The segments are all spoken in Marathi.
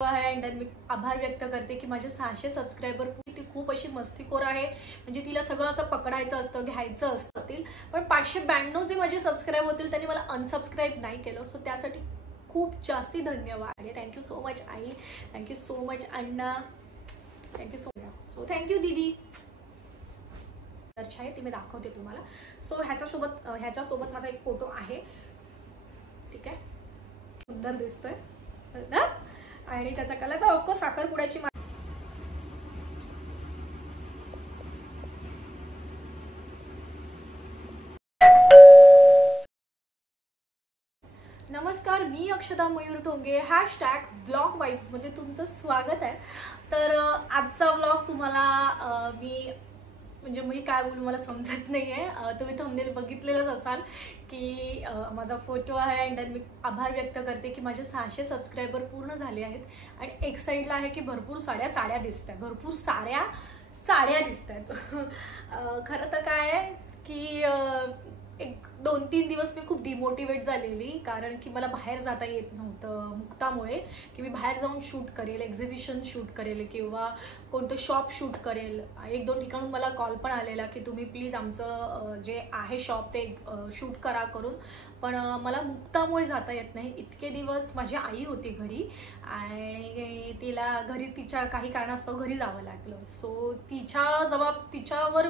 आहे अँड मी आभार व्यक्त करते की माझे 600 सबस्क्रायबर. ती खूप अशी मस्तीखोर आहे, म्हणजे तिला सगळं असं पकडायचं असतं, घ्यायचं असतील. पण 592 जे माझे सबस्क्राईब होतील त्यांनी मला अनसबस्क्राईब नाही केलं. सो त्यासाठी खूप जास्ती धन्यवाद आहे. Thank you so much I, thank you so much Anna, thank you so thank you दीदी. आहे ती मी दाखवते तुम्हाला. सो ह्याच्यासोबत माझा एक फोटो आहे, ठीक आहे, सुंदर दिसतोय ना. आणि त्याचा कलर तर ऑफकोर्स साखरपुड्याची. नमस्कार, मी अक्षदा मयूर ढोंगे, #व्लॉग वाइब्स मध्ये तुमचं स्वागत आहे. तर आजचा व्लॉग तुम्हाला म्हणजे मी काय बोलू मला समजत नाही आहे. तुम्ही थंबनेल बघितलेलंच असाल की माझा फोटो आहे अँड मी आभार व्यक्त करते की माझे 600 सबस्क्रायबर पूर्ण झाले आहेत. आणि एक साईडला आहे की भरपूर साड्या दिसत आहेत, भरपूर साड्या दिसत आहेत. खरं तर काय आहे की एक 2-3 दिवस मी खूप डिमोटिवेट झालेली, कारण की मला बाहेर जाता येत नव्हतं मुक्तामुळे, की मी बाहेर जाऊन शूट करेल, एक्झिबिशन शूट करेल किंवा कोणतं शॉप शूट करेल. 1-2 ठिकाणून मला कॉल पण आलेला की तुम्ही प्लीज आमचं जे आहे शॉप ते शूट करा करून. पण मला मुक्तामुळे जाता येत नाही. इतके दिवस माझी आई होती घरी आणि तिला घरी तिच्या काही कारणास्तव घरी जावं लागलं. सो तिच्यावर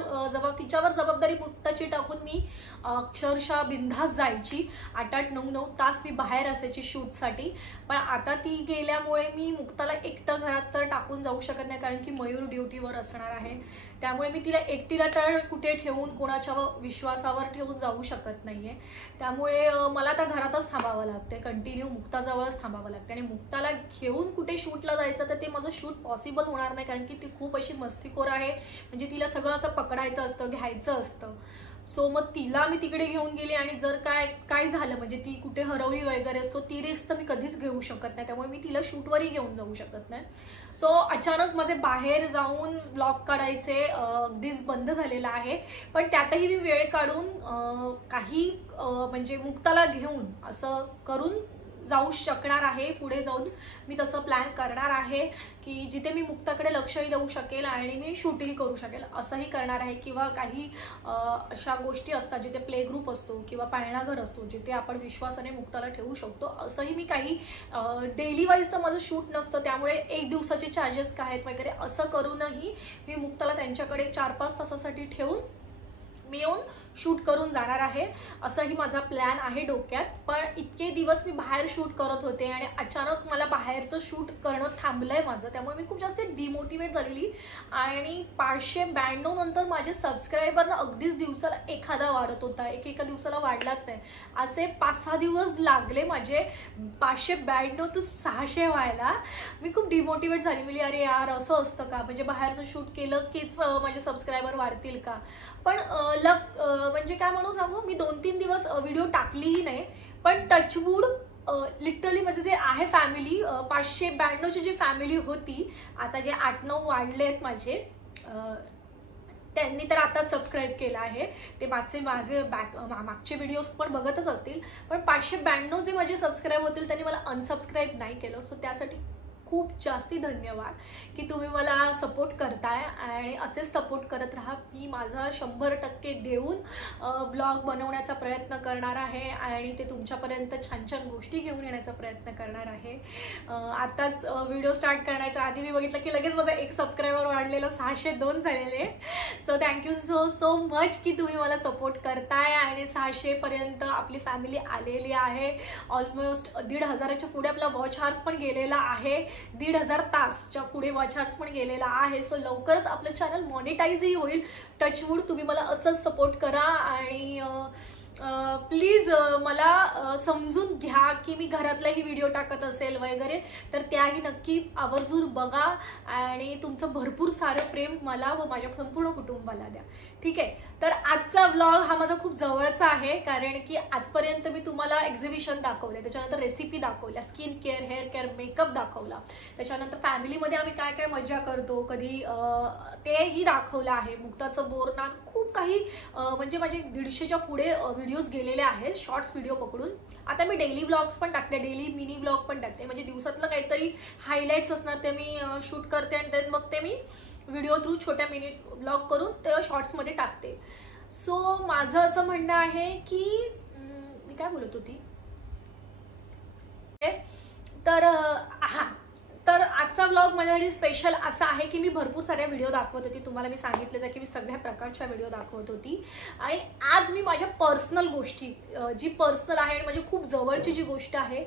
जबाबदारी मुक्ताची टाकून मी अक्षरशः बिनधास्त जायची. 8-8, 9-9 तास मी बाहेर असायची शूटसाठी. पण आता ती गेल्यामुळे मी मुक्ताला एकटं घरात तर टाकून जाऊ शकत नाही, कारण की मयूर ड्युटीवर असणार आहे. त्यामुळे मी तिला एकटीला तर कुठे ठेवून कोणाच्या विश्वासावर ठेवून जाऊ शकत नाहीये. त्यामुळे मला आता घरातच थांबावं लागते, कंटिन्यू मुक्ताजवळच थांबावं लागते. आणि मुक्ताला घेऊन कुठे शूटला जायचं तर ते माझं शूट पॉसिबल होणार नाही, कारण की ती खूप अशी मस्तीखोर आहे, म्हणजे तिला सगळं असं पकडायचं असतं, घ्यायचं असतं. सो मग तिला मी तिकडे घेऊन गेली आणि जर काय झालं म्हणजे ती कुठे हरवली वगैरे, सो ती रिस्क तर मी कधीच घेऊ शकत नाही. त्यामुळे मी तिला शूटवरही घेऊन जाऊ शकत नाही. सो अचानक माझे बाहेर जाऊन ब्लॉग काढायचे अगदीच बंद झालेलं आहे. पण त्यातही मी वेळ काढून काही म्हणजे मुक्ताला घेऊन असं करून जाऊ शकणार आहे. पुढे जाऊन मी तसं प्लॅन करणार आहे की जिथे मी मुक्ताकडे लक्षही देऊ शकेल आणि मी शूटही करू शकेल असंही करणार आहे. किंवा काही अशा गोष्टी असतात जिथे प्ले ग्रुप असतो किंवा पाळणाघर असतो, जिथे आपण विश्वासाने मुक्ताला ठेवू शकतो. असंही मी काही डेली वाईज तर माझं शूट नसतं, त्यामुळे 1 दिवसाचे चार्जेस काय आहेत वगैरे असं करूनही मी मुक्ताला त्यांच्याकडे 4-5 तासासाठी ठेवून मी येऊन शूट करून जाणार आहे. असंही माझा प्लॅन आहे डोक्यात. पण इतके दिवस मी बाहेर शूट करत होते आणि अचानक मला बाहेरचं शूट करणं थांबलंय माझं. त्यामुळे मी खूप जास्त डिमोटिवेट झालेली. आणि 592 नंतर माझे सबस्क्रायबर अगदीच दिवसाला एखादा वाढत होता, एका दिवसाला वाढलाच नाही. असे 5-6 दिवस लागले माझे 592 ते 600 व्हायला. मी खूप डिमोटिवेट झाली. म्हणजे अरे यार असं असतं का, म्हणजे बाहेरचं शूट केलं कीच माझे सबस्क्रायबर वाढतील का. पण म्हणजे काय म्हणू सांगू, मी 2-3 दिवस व्हिडिओ टाकलीही नाही. पण टचवूड लिटरली माझे जे आहे फॅमिली, 592ची जी फॅमिली होती, आता जे 8-9 वाढले आहेत माझे, त्यांनी तर आता सबस्क्राईब केलं आहे. ते माझे मागचे व्हिडिओज पण बघतच असतील. पण 592 जे माझे सबस्क्राईब होतील त्यांनी मला अनसबस्क्राईब नाही केलं. सो त्यासाठी खूप जास्ती धन्यवाद की तुम्ही मला सपोर्ट करताय आणि असेच सपोर्ट करत राहा. मी माझा 100% देऊन ब्लॉग बनवण्याचा प्रयत्न करणार आहे आणि ते तुमच्यापर्यंत छान छान गोष्टी घेऊन येण्याचा प्रयत्न करणार आहे. आताच व्हिडिओ स्टार्ट करण्याच्या आधी मी बघितलं की लगेच माझा 1 सबस्क्रायबर वाढलेलं 602 झालेले. सो थँक्यू सो मच की तुम्ही मला सपोर्ट करताय आणि 600 पर्यंत आपली फॅमिली आलेली आहे. ऑलमोस्ट 1,500च्या पुढे आपला वॉच हार्स पण गेलेला आहे. 1,500 तासच्या पुढे वॉच हार्स पण गेलेला आहे. सो लवकरच आपलं चॅनल मॉनिटाईजही होईल. टचवूड तुम्ही मला असंच सपोर्ट करा आणि प्लीज मला समजून घ्या की मी घरातलाही व्हिडिओ टाकत असेल वगैरे, तर त्याही नक्की आवर्जून बघा आणि तुमचं भरपूर सारं प्रेम मला व माझ्या संपूर्ण कुटुंबाला द्या. ठीक आहे. तर आजचा व्लॉग हा माझा खूप जवळचा आहे, कारण की आजपर्यंत मी तुम्हाला एक्झिबिशन दाखवले, त्याच्यानंतर रेसिपी दाखवल्या, skin care, hair care, makeup दाखवला, त्याच्यानंतर फॅमिलीमध्ये आम्ही काय काय मजा करतो कधी तेही दाखवलं आहे. मुक्ताचं बोरनान खूप काही म्हणजे माझे 150च्या पुढे व्हिडिओ व्हिडिओज गेलेले आहेत शॉर्ट्स व्हिडिओ पकडून. आता मी डेली व्लॉग्स पण टाकते, डेली मिनी व्लॉग पण टाकते. म्हणजे दिवसातलं काहीतरी हायलाइट्स असणार ते मी शूट करते आणि ते मग ते मी व्हिडिओ थ्रू छोट्या मिनी व्लॉग करून ते शॉर्ट्समध्ये टाकते. सो माझं असं म्हणणं आहे की मी काय बोलत होती, तर हां, तर आजचा व्लॉग माझ्यासाठी स्पेशल असा आहे की मी भरपूर साऱ्या व्हिडिओ दाखवत होती. तुम्हाला मी सांगितलं की मी सगळ्या प्रकारच्या व्हिडिओ दाखवत होती. आणि आज मी माझ्या पर्सनल गोष्टी, जी पर्सनल आहे आणि माझी खूप जवळची जी गोष्ट आहे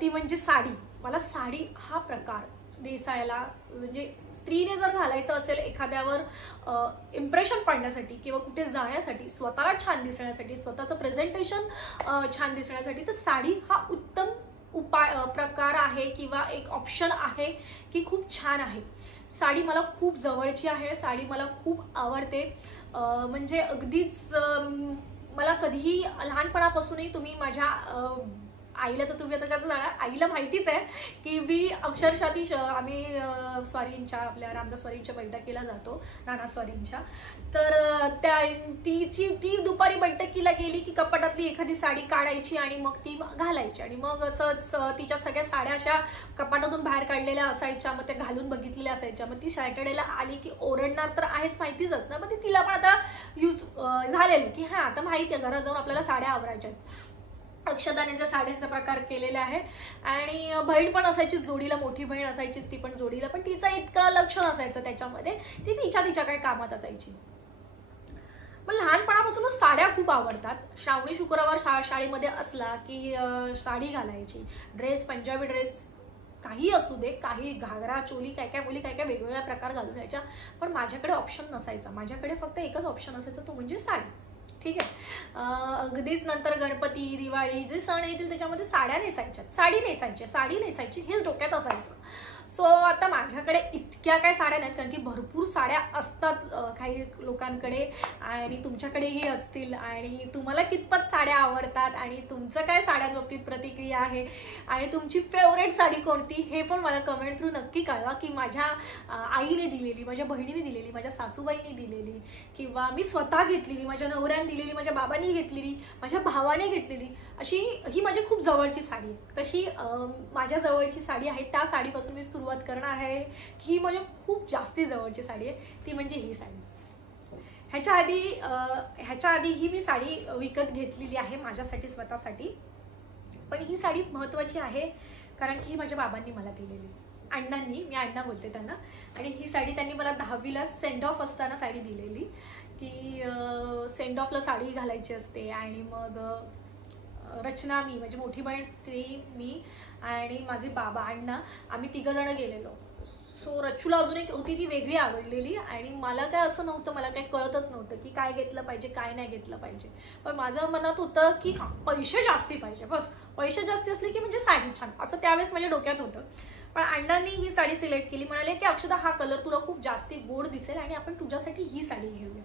ती म्हणजे साडी. मला साडी हा प्रकार नेसायला, म्हणजे स्त्रीने जर घालायचं असेल एखाद्यावर इम्प्रेशन पडण्यासाठी किंवा कुठे जाण्यासाठी, स्वतःला छान दिसण्यासाठी, स्वतःचं प्रेझेंटेशन छान दिसण्यासाठी, तर साडी हा उत्तम प्रकार आहे किंवा एक ऑप्शन आहे की खूप छान आहे. साडी मला खूप जवळची आहे, साडी मला खूप आवडते. म्हणजे अगदीच मला कधीही लहानपणापासूनही तुम्ही माझ्या आईला, तर तुम्ही आता कसं जाणार, आईला माहितीच आहे की मी अक्षरशः आम्ही स्वारींच्या, आपल्या रामदास स्वारींच्या बैठकीला जातो, नाना स्वारींच्या. तर ती दुपारी बैठकीला गेली की कपाटातली एखादी साडी काढायची आणि मग ती घालायची. आणि मग असंच तिच्या सगळ्या साड्या अशा कपाटातून बाहेर काढलेल्या असायच्या, मग त्या घालून बघितलेल्या असायच्या. मग ती सॅटर्डेला आली की ओरडणार तर आहेच, माहितीच असतं. मग ती तिला पण आता यूज झालेली की हां आता माहिती आहे, घरात जाऊन आपल्याला साड्या आवरायच्या. अक्षदानेच्या साड्यांचा प्रकार केलेला आहे. आणि बहीण पण असायची जोडीला, मोठी बहीण असायचीच ती पण जोडीला, पण तिचं इतकं लक्ष नसायचं त्याच्यामध्ये, ती तिच्या काही कामात असायची. मला लहानपणापासूनच साड्या खूप आवडतात. श्रावणी शुक्रवार शाळेमध्ये असला की साडी घालायची, ड्रेस, पंजाबी ड्रेस काही असू दे, काही घागरा चोली, काय मुली काय वेगवेगळ्या प्रकार घालून यायच्या. पण माझ्याकडे ऑप्शन नसायचा, माझ्याकडे फक्त एकच ऑप्शन असायचा, तो म्हणजे साडी. ठीक आहे. अगदीच नंतर गणपती, दिवाळी जे सण येतील त्याच्यामध्ये साड्या नेसायच्या, साडी नेसायची हेच डोक्यात असायचं. सो आता माझ्याकडे इतक्या काय साड्या नाहीत, कारण की भरपूर साड्या असतात काही लोकांकडे आणि तुमच्याकडेही असतील. आणि तुम्हाला कितपत साड्या आवडतात आणि तुमचं काय साड्यांबाबतीत प्रतिक्रिया आहे आणि तुमची फेवरेट साडी कोणती हे पण मला कमेंट थ्रू नक्की कळवा. की माझ्या आईने दिलेली, माझ्या बहिणीने दिलेली, माझ्या सासूबाईंनी दिलेली, किंवा मी स्वतः घेतलेली, माझ्या नवऱ्याने दिलेली, माझ्या बाबांनी घेतलेली, माझ्या भावाने घेतलेली, अशी ही माझी खूप जवळची साडी आहे. तशी माझ्या जवळची साडी आहे, त्या साडीपासून मी सुरुवात करणार आहे की ही माझ्या खूप जास्ती जवळची साडी आहे, ती म्हणजे ही साडी. ह्याच्या आधी ही मी साडी विकत घेतलेली आहे माझ्यासाठी, स्वतःसाठी. पण ही साडी महत्त्वाची आहे कारण की ही माझ्या बाबांनी मला दिलेली, अण्णांनी, मी अण्णा बोलते त्यांना. आणि ही साडी त्यांनी मला 10वीला सेंड ऑफ असताना साडी दिलेली की सेंड ऑफला साडी घालायची असते. आणि मग रचना, मी, माझी मोठी बहीण, ती, मी आणि माझे बाबा, अण्णा, आम्ही 3 जण गेलेलो. सो रचूला अजून एक होती, ती वेगळी आवडलेली. आणि मला काय असं नव्हतं, मला काय कळतच नव्हतं की काय घेतलं पाहिजे, काय नाही घेतलं पाहिजे. पण माझ्या मनात होतं की हां पैसे जास्ती पाहिजे, बस पैसे जास्ती असले की म्हणजे साडी छान, असं त्यावेळेस माझ्या डोक्यात होतं. पण अण्णांनी ही साडी सिलेक्ट केली, म्हणाले की अक्षदा हा कलर तुला खूप जास्ती गोड दिसेल आणि आपण तुझ्यासाठी ही साडी घेऊया.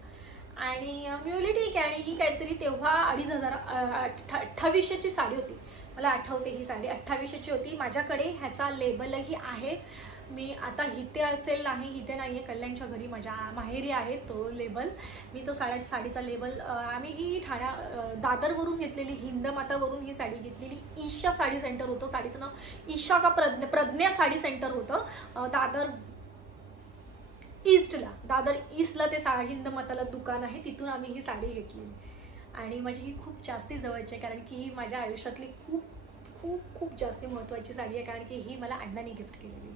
आणि मी बोलली ठीक आहे. आणि ही काहीतरी तेव्हा 2800ची साडी होती, मला आठवते. ही साडी 2800ची होती. माझ्याकडे ह्याचा लेबलही आहे. मी आता इथे असेल, इथे नाही आहे, कल्याणच्या घरी माझ्या माहेरी आहे तो लेबल. मी तो साडीचा लेबल, आम्ही ही दादरवरून घेतलेली, हिंदमातावरून ही साडी घेतलेली. ईशा साडी सेंटर होतं, साडीचं नाव ईशा का प्रज्ञा साडी सेंटर होतं दादर ईस्टला ते हिंदमाताला दुकान आहे, तिथून आम्ही ही साडी घेतलेली. आणि माझी ही खूप जास्ती जवळची आहे कारण की ही माझ्या आयुष्यातली खूप खूप खूप जास्ती महत्त्वाची साडी आहे, कारण की ही मला अण्णांनी गिफ्ट केलेली.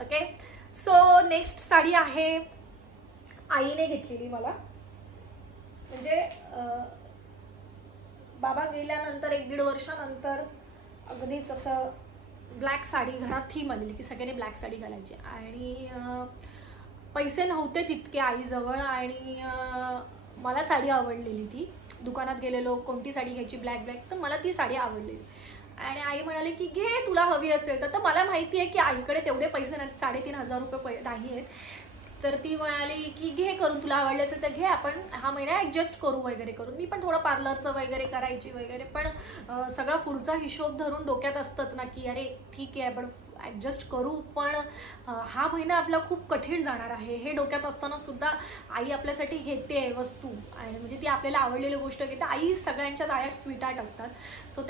ओके. सो नेक्स्ट साडी आहे आईने घेतलेली मला. म्हणजे बाबा गेल्यानंतर 1-1.5 वर्षानंतर अगदीच असं ब्लॅक साडी घरात थीम आलेली की सगळ्यांनी ब्लॅक साडी घालायची. आणि पैसे नव्हते तितके आईजवळ. आणि मला साडी आवडलेली, ती दुकानात गेलेलो, कोणती साडी घ्यायची, ब्लॅक, तर मला ती साडी आवडलेली. आणि आई म्हणाली की घे, तुला हवी असेल तर. मला माहिती आहे की आईकडे तेवढे पैसे नाही, 3,500 रुपये नाही आहेत. तर ती म्हणाली की घे करून, तुला आवडले असेल तर घे, आपण हा महिना ॲडजस्ट करू वगैरे करून. मी पण थोडं पार्लरचं वगैरे करायची वगैरे, पण सगळा पुढचा हिशोब धरून डोक्यात असतंच ना की अरे ठीक आहे, पण ॲडजस्ट करू, पण हा महिना आपला खूप कठीण जाणार आहे हे डोक्यात असतानासुद्धा आई आपल्यासाठी घेते वस्तू, आणि म्हणजे ती आपल्याला आवडलेली गोष्ट घेते. आई सगळ्यांच्याच आया स्वीटार्ट असतात. सो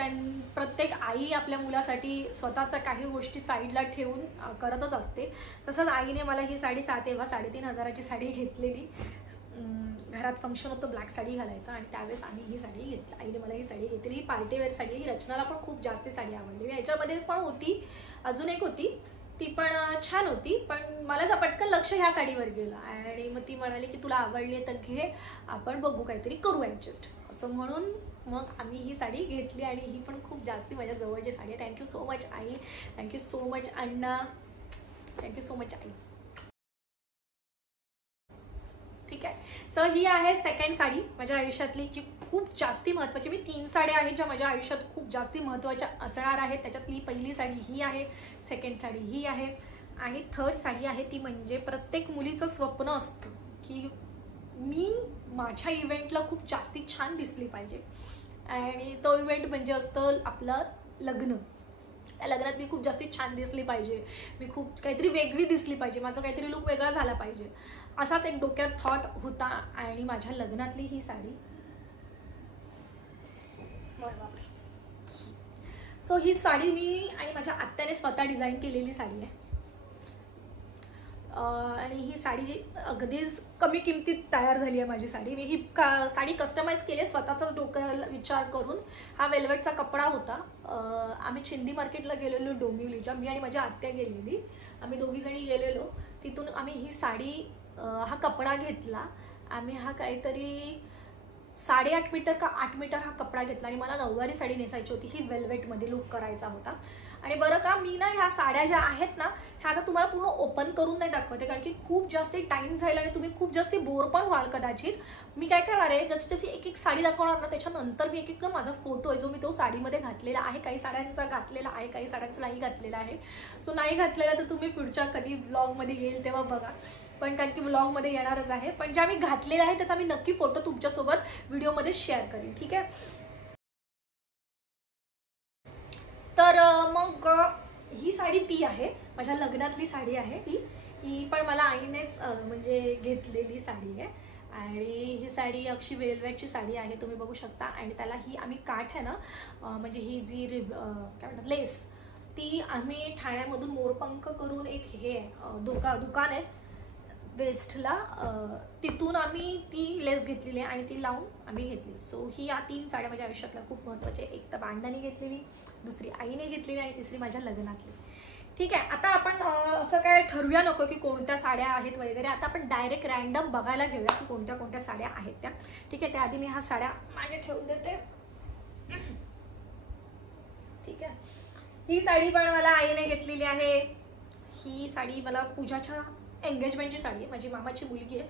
प्रत्येक आई आपल्या मुलासाठी स्वतःच्या काही गोष्टी साईडला ठेवून करतच असते. तसंच आईने मला ही साडी तेव्हा 3,500ची साडी घेतलेली. घरात फंक्शन होतं, ब्लॅक साडी घालायचं, आणि त्यावेळेस आम्ही ही साडी घेतली. आईने मला ही साडी घेतली. ही पार्टीवेअर साडी आहे. ही रचनाला पण खूप जास्त साडी आवडली. याच्यामध्येच पण होती, अजून एक होती, ती पण छान होती, पण मला पटकन लक्ष ह्या साडीवर गेलं, आणि मग ती म्हणाली की तुला आवडली तर घे, आपण बघू काहीतरी करू ॲडजस्ट, असं म्हणून मग आम्ही ही साडी घेतली. आणि ही पण खूप जास्त माझ्या जवळची साडी आहे. Thank you so much I, thank you so much Anna, thank you so much I. ठीक आहे. सो ही आहे सेकंड साडी माझ्या आयुष्यातली, जी खूप जास्ती महत्त्वाची. मी 3 साड्या आहेत ज्या माझ्या आयुष्यात खूप जास्ती महत्त्वाच्या असणार आहेत. त्याच्यातली पहिली साडी ही आहे, सेकंड साडी ही आहे, आणि थर्ड साडी आहे ती म्हणजे प्रत्येक मुलीचं स्वप्न असतं की मी माझ्या इव्हेंटला खूप जास्ती छान दिसली पाहिजे, आणि तो इव्हेंट म्हणजे असतं आपलं लग्न. त्या लग्नात मी खूप जास्ती छान दिसली पाहिजे, मी खूप काहीतरी वेगळी दिसली पाहिजे, माझा काहीतरी लुक वेगळा झाला पाहिजे, असाच एक डोक्यात थॉट होता. आणि माझ्या लग्नातली ही साडी, सो ही साडी मी आणि माझ्या आत्याने स्वतः डिझाईन केलेली साडी आहे. आणि ही साडी जी अगदीच कमी किमतीत तयार झाली आहे माझी साडी. मी ही साडी कस्टमाइज केली आहे स्वतःचाच डोक्याला विचार करून. हा वेल्वेटचा कपडा होता. आम्ही चिंदी मार्केटला गेलेलो डोंबिवलीच्या, मी आणि माझी आत्या गेलेली, आम्ही दोघीजणी गेलेलो. तिथून आम्ही ही साडी, हा कपडा घेतला. आम्ही हा काहीतरी 8.5 मीटर का 8 मीटर हा कपडा घेतला, आणि मला नऊवारी साडी नेसायची होती. ही वेल्वेटमध्ये लुक करायचा होता. आणि बरं का, मी ना ह्या साड्या ज्या आहेत ना, ह्या आता तुम्हाला पूर्ण ओपन करून नाही दाखवते, कारण की खूप जास्त टाईम जाईल आणि तुम्ही खूप जास्त बोर पण व्हाल कदाचित. मी काय करणार आहे, जशी जशी एक एक साडी दाखवणार ना, त्याच्यानंतर मी एक एक माझा फोटो आहे जो मी तो साडीमध्ये घातलेला आहे. काही साड्यांचा घातलेला आहे, काही साड्यांचा नाही घातलेला आहे. सो नाही घातलेला तर तुम्ही पुढच्या कधी व्लॉगमध्ये येईल तेव्हा बघा, पण कारण की व्लॉगमध्ये येणारच आहे. पण ज्या मी घातलेल्या आहे त्याचा मी नक्की फोटो तुमच्यासोबत व्हिडिओमध्ये शेअर करेन. ठीक आहे. तर मग ही साडी ती आहे, माझ्या लग्नातली साडी आहे ही पण मला आईनेच म्हणजे घेतलेली साडी आहे. आणि ही साडी अक्षी वेलवेटची साडी आहे, तुम्ही बघू शकता. आणि त्याला ही आम्ही काठ आहे ना, म्हणजे ही जी काय म्हणतात लेस, ती आम्ही ठाण्यामधून मोरपंख करून एक हे दुकान आहे वेस्टला, तिथून आम्ही ती लेस घेतलेली आहे आणि ती लावून आम्ही घेतली. सो ही या 3 साड्या माझ्या आयुष्यातल्या खूप महत्त्वाच्या. एक तर बांडाने घेतलेली, दुसरी आईने घेतलेली, आणि तिसरी माझ्या लग्नातली. ठीक आहे. आता आपण असं काय ठरवूया नको की कोणत्या साड्या आहेत वगैरे. आता आपण डायरेक्ट रँडम बघायला घेऊया की कोणत्या कोणत्या साड्या आहेत त्या. ठीक आहे. त्याआधी मी ह्या साड्या मागे ठेवून देते. ठीक आहे. ही साडी पण मला आईने घेतलेली आहे. ही साडी मला पूजाच्या एंगेजमेंटची साडी आहे, माझी मामाची मुलगी आहे,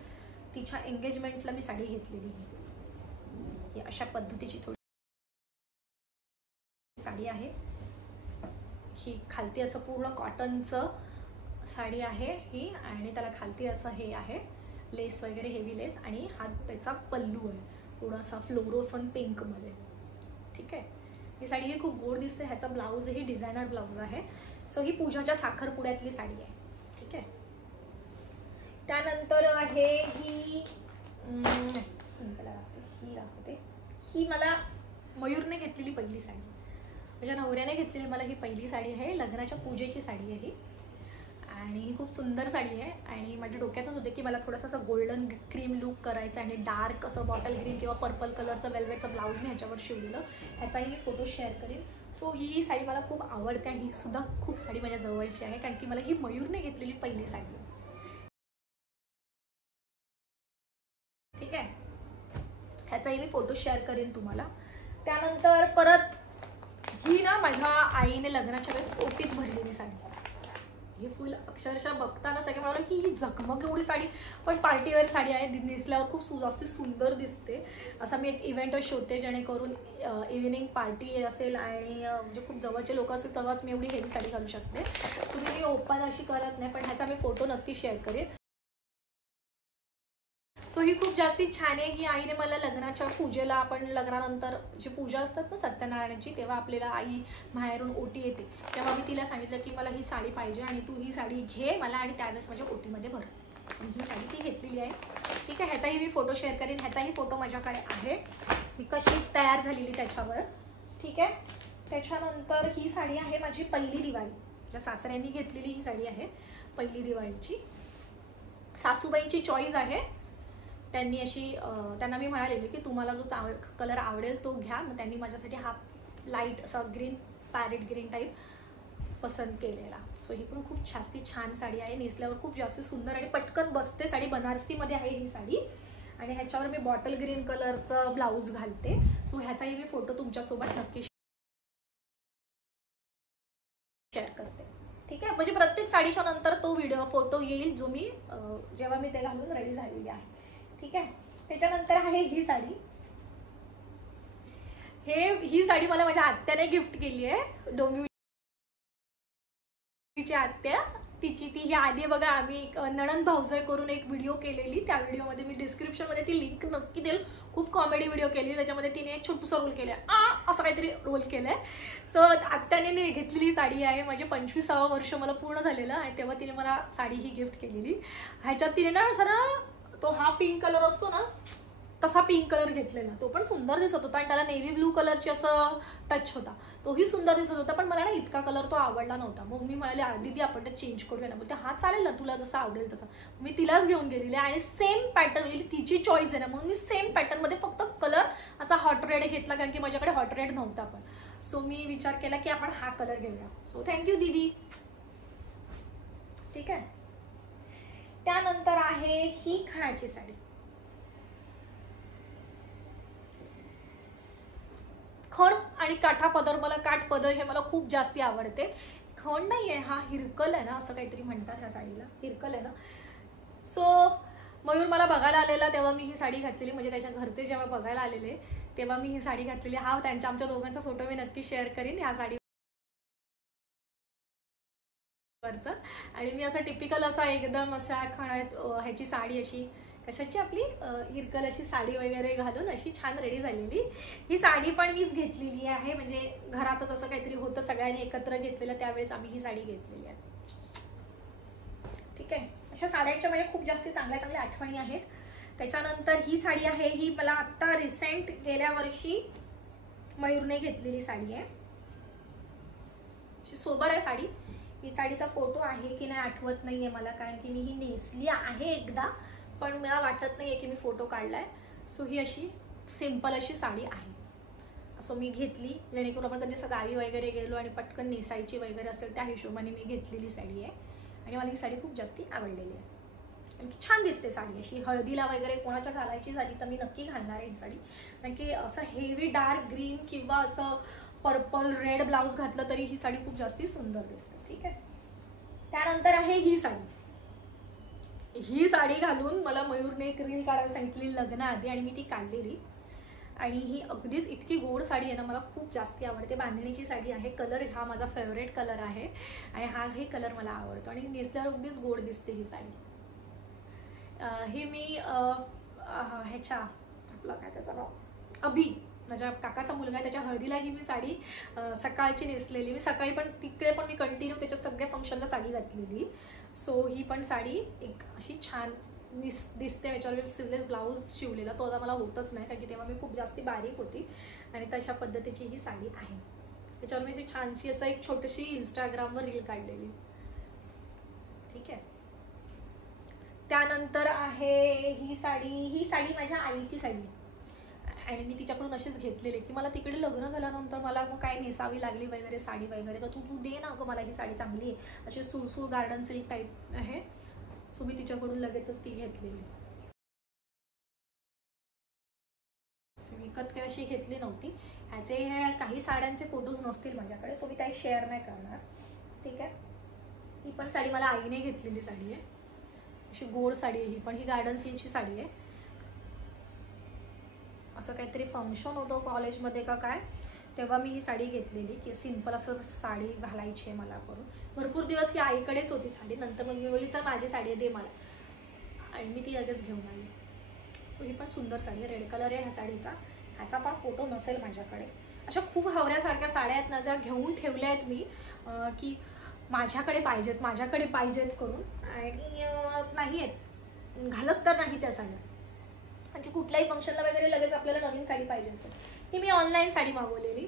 तिच्या एंगेजमेंटला मी साडी घेतलेली. ही अशा पद्धतीची थोडी साडी आहे. ही खालती असं पूर्ण कॉटनचं साडी आहे ही, आणि त्याला खालती असं हे आहे लेस वगैरे, हेवी लेस, आणि हा त्याचा पल्लू आहे थोडासा फ्लोरोसन पिंकमध्ये. ठीक आहे. ही साडी ही खूप गोड दिसते. ह्याचा ब्लाऊज ही डिझायनर ब्लाऊज आहे. सो ही पूजाच्या साखरपुड्यातली साडी आहे. ठीक आहे. त्यानंतर आहे ही दाखवते. ही मला मयूरने घेतलेली पहिली साडी, माझ्या नवऱ्याने घेतलेली मला ही पहिली साडी आहे. लग्नाच्या पूजेची साडी आहे ही, आणि ही खूप सुंदर साडी आहे. आणि माझ्या डोक्यातच होते की मला थोडंसं असं गोल्डन क्रीम लुक करायचं, आणि डार्क असं बॉटल ग्रीन किंवा पर्पल कलरचं वेल्वेटचं ब्लाऊज मी ह्याच्यावर शिवलेलं. ह्याचाही मी फोटो शेअर करेन. सो ही साडी मला खूप आवडते, आणि ही सुद्धा खूप साडी माझ्या जवळची आहे, कारण की मला ही मयूरने घेतलेली पहिली साडी आहे. ठीक आहे. ह्याचाही मी फोटो शेअर करेन तुम्हाला. त्यानंतर परत ही ना माझ्या आईने लग्नाच्या वेळेस ओटीत भरलेली साडी. ही फुल अक्षरशः बघताना सगळे म्हणाले की ही झगमग एवढी साडी, पण पार्टीवेअर साडी आहे, नेसल्यावर खूप जास्त सुंदर दिसते. असा मी एक इव्हेंट शोधते जेणेकरून इव्हिनिंग पार्टी असेल आणि म्हणजे खूप जवळचे लोक असेल तेव्हाच मी एवढी हेवी साडी घालू शकते. सो मी ओपन अशी करत नाही, पण ह्याचा मी फोटो नक्की शेअर करेन. सो ही खूप जास्ती छान आहे. ही आईने मला लग्नाच्या पूजेला, आपण लग्नानंतर जी पूजा असतात ना सत्यनारायणाची, तेव्हा आपल्याला आई बाहेरून ओटी येते, तेव्हा मी तिला सांगितलं की मला ही साडी पाहिजे आणि तू ही साडी घे मला आणि त्यावेळेस माझ्या ओटीमध्ये भर. ही साडी ती घेतलेली आहे. ठीक आहे, ह्याचाही मी फोटो शेअर करेन, ह्याचाही फोटो माझ्याकडे आहे, मी कशी तयार झालेली त्याच्यावर. ठीक आहे. त्याच्यानंतर ही साडी आहे माझी पहिली दिवाळी, माझ्या सासऱ्यांनी घेतलेली ही साडी आहे पहिली दिवाळीची. सासूबाईंची चॉईस आहे, त्यांनी अशी त्यांना मी म्हणालेली की तुम्हाला जो कलर आवडेल तो घ्या. मग त्यांनी माझ्यासाठी हा लाईट असा ग्रीन, पॅरेट ग्रीन टाईप पसंत केलेला. सो ही पण खूप जास्ती छान साडी आहे, नेसल्यावर खूप जास्त सुंदर आणि पटकन बसते साडी. बनारसीमध्ये आहे ही साडी आणि ह्याच्यावर मी बॉटल ग्रीन कलरचं ब्लाऊज घालते. सो ह्याचाही मी फोटो तुमच्यासोबत नक्की शेअर करते. ठीक आहे, म्हणजे प्रत्येक साडीच्या नंतर तो व्हिडिओ फोटो येईल जो मी जेव्हा मी ते घालून रेडी झालेली आहे. ठीक आहे. त्याच्यानंतर आहे ही साडी. ही साडी मला माझ्या आत्याने गिफ्ट केली आहे, डोंबिवलीची आत्या. ती आली बघा. आम्ही एक नणंद भाऊजाई करून एक व्हिडिओ केलेली, त्या व्हिडिओमध्ये मी डिस्क्रिप्शनमध्ये ती लिंक नक्की देईल. खूप कॉमेडी व्हिडिओ केली, त्याच्यामध्ये तिने एक छोटूसा रोल केला असं काहीतरी रोल केलाय. सो आत्याने घेतलेली साडी आहे. माझे 25वे वर्ष मला पूर्ण झालेलं आहे, तेव्हा तिने मला साडी ही गिफ्ट केलेली. ह्याच्यात तिने ना सारा तो हा पिंक कलर असतो ना तसा पिंक कलर घेतलेला, तो पण सुंदर दिसत होता आणि त्याला नेव्ही ब्लू कलरची असं टच होता, तोही सुंदर दिसत होता. पण मला ना इतका कलर तो आवडला नव्हता. मग मी म्हणाले दीदी आपण ते चेंज करूया ना. बोलते हा चालेल ना, तुला जसं आवडेल तसं. मी तिलाच घेऊन गेलेली आणि सेम पॅटर्न, म्हणजे तिची चॉईस आहे ना, म्हणून मी सेम पॅटर्नमध्ये फक्त कलर असा हॉट रेड घेतला, कारण की माझ्याकडे हॉट रेड नव्हता. पण सो मी विचार केला की आपण हा कलर घेऊया. सो थँक्यू दीदी. ठीक आहे. त्यानंतर आहे ही खणाची साडी. खण आणि काठा पदर, मला काठ पदर हे मला खूप जास्ती आवडते. खण नाही आहे, हा हिरकल आहे ना, असं काहीतरी म्हणतात ह्या साडीला, हिरकल आहे ना. सो मयूर मला बघायला आलेला तेव्हा मी ही साडी घातलेली, म्हणजे त्याच्या घरचे जेव्हा बघायला आलेले तेव्हा मी ही साडी घातलेली. हा आमच्या दोघांचा फोटो मी नक्की शेअर करीन ह्या साडी. आणि मी असं टिपिकल असा एकदम असा खणात ह्याची साडी, अशी कशाची आपली हिरकल अशी साडी वगैरे घालून अशी छान रेडी झालेली. ही साडी पण मीच घेतलेली आहे, म्हणजे घरातच असं काहीतरी होतं, सगळ्यांनी एकत्र घेतलेलं, त्यावेळेस आम्ही ही साडी घेतलेली आहे. ठीक आहे. अशा साड्यांच्या म्हणजे खूप जास्त चांगल्या चांगल्या आठवणी आहेत. त्याच्यानंतर ही साडी आहे, ही मला आत्ता रिसेंट गेल्या वर्षी मयूरने घेतलेली साडी आहे. अशी सोबर आहे साडी. ही साडीचा फोटो आहे की नाही आठवत नाहीये मला, कारण की मी ही नेसली आहे एकदा, पण मला वाटत नाहीये की मी फोटो काढलाय. सो ही अशी सिंपल अशी साडी आहे. असं मी घेतली, जेणेकरून आपण कधी असं गावी वगैरे गेलो आणि पटकन नेसायची वगैरे असेल त्या हिशोबाने मी घेतलेली साडी आहे. आणि मला ही साडी खूप जास्ती आवडलेली आहे, कारण की छान दिसते साडी. अशी हळदीला वगैरे कोणाच्या घालायची झाली तर मी नक्की घालणार आहे ही साडी, कारण की असं हेवी डार्क ग्रीन किंवा असं पर्पल रेड ब्लाउज घातलं तरी ही साडी खूप जास्ती सुंदर दिसते. ठीक आहे. त्यानंतर आहे ही साडी. ही साडी घालून मला मयूरने एक रील काढायला सांगितली लग्नाआधी आणि मी ती काढलेली. आणि ही अगदीच इतकी गोड साडी आहे ना, मला खूप जास्ती आवडते. बांधणीची साडी आहे, कलर हा माझा फेवरेट कलर आहे आणि हाही कलर मला आवडतो आणि नेसल्यावर अगदीच गोड दिसते ही साडी. ही मी ह्याच्या आपला काय त्याचं नाव, अभि, माझ्या काकाचा मुलगा आहे, त्याच्या हळदीला ही मी साडी सकाळची नेसलेली. मी सकाळी पण तिकडे पण मी कंटिन्यू त्याच्या सगळ्या फंक्शनला साडी घातलेली. सो ही पण साडी एक अशी छान दिसते. याच्यावर मी सिवलेस ब्लाऊज शिवलेला, तो आता मला होतच नाही, कारण की तेव्हा मी खूप जास्ती बारीक होती. आणि तशा पद्धतीची ही साडी आहे. त्याच्यावर मी अशी छानशी असं एक छोटीशी इंस्टाग्रामवर रील काढलेली. ठीक आहे. त्यानंतर आहे ही साडी माझ्या आईची साडी आणि मी तिच्याकडून अशीच घेतलेली की मला तिकडे लग्न झाल्यानंतर मला मग काय नेसावी लागली वगैरे साडी वगैरे, तर तू दे ना गं मला ही साडी, चांगली आहे, अशी सुरसूर गार्डन सिल्क टाईप आहे. सो मी तिच्याकडून लगेचच ती घेतलेली. विकत काही अशी घेतली नव्हती. ह्याचे काही साड्यांचे फोटोज नसतील माझ्याकडे, सो मी काही शेअर नाही करणार. ठीक आहे. ही पण साडी मला आईने घेतलेली साडी आहे, अशी गोड साडी आहे ही पण. ही गार्डन सिल्कची साडी आहे. असं काहीतरी फंक्शन होतं कॉलेजमध्ये का काय, तेव्हा मी ही साडी घेतलेली की सिंपल असं साडी घालायची आहे मला करून. भरपूर दिवस ही आईकडेच होती साडी, नंतर मग मी बोलली चल माझी साडी दे मला, आणि मी ती लगेच घेऊन आली. सो ही पण सुंदर साडी आहे, रेड कलर आहे ह्या साडीचा. ह्याचा पण फोटो नसेल माझ्याकडे. अशा खूप हवऱ्यासारख्या साड्या आहेत ना, ज्या घेऊन ठेवल्या आहेत मी की माझ्याकडे पाहिजेत करून, आणि नाही आहेत, घालत तर नाही त्या साड्या. आणखी कुठल्याही फंक्शनला वगैरे लगेच आपल्याला नवीन साडी पाहिजे असेल. ही मी ऑनलाईन साडी मागवलेली,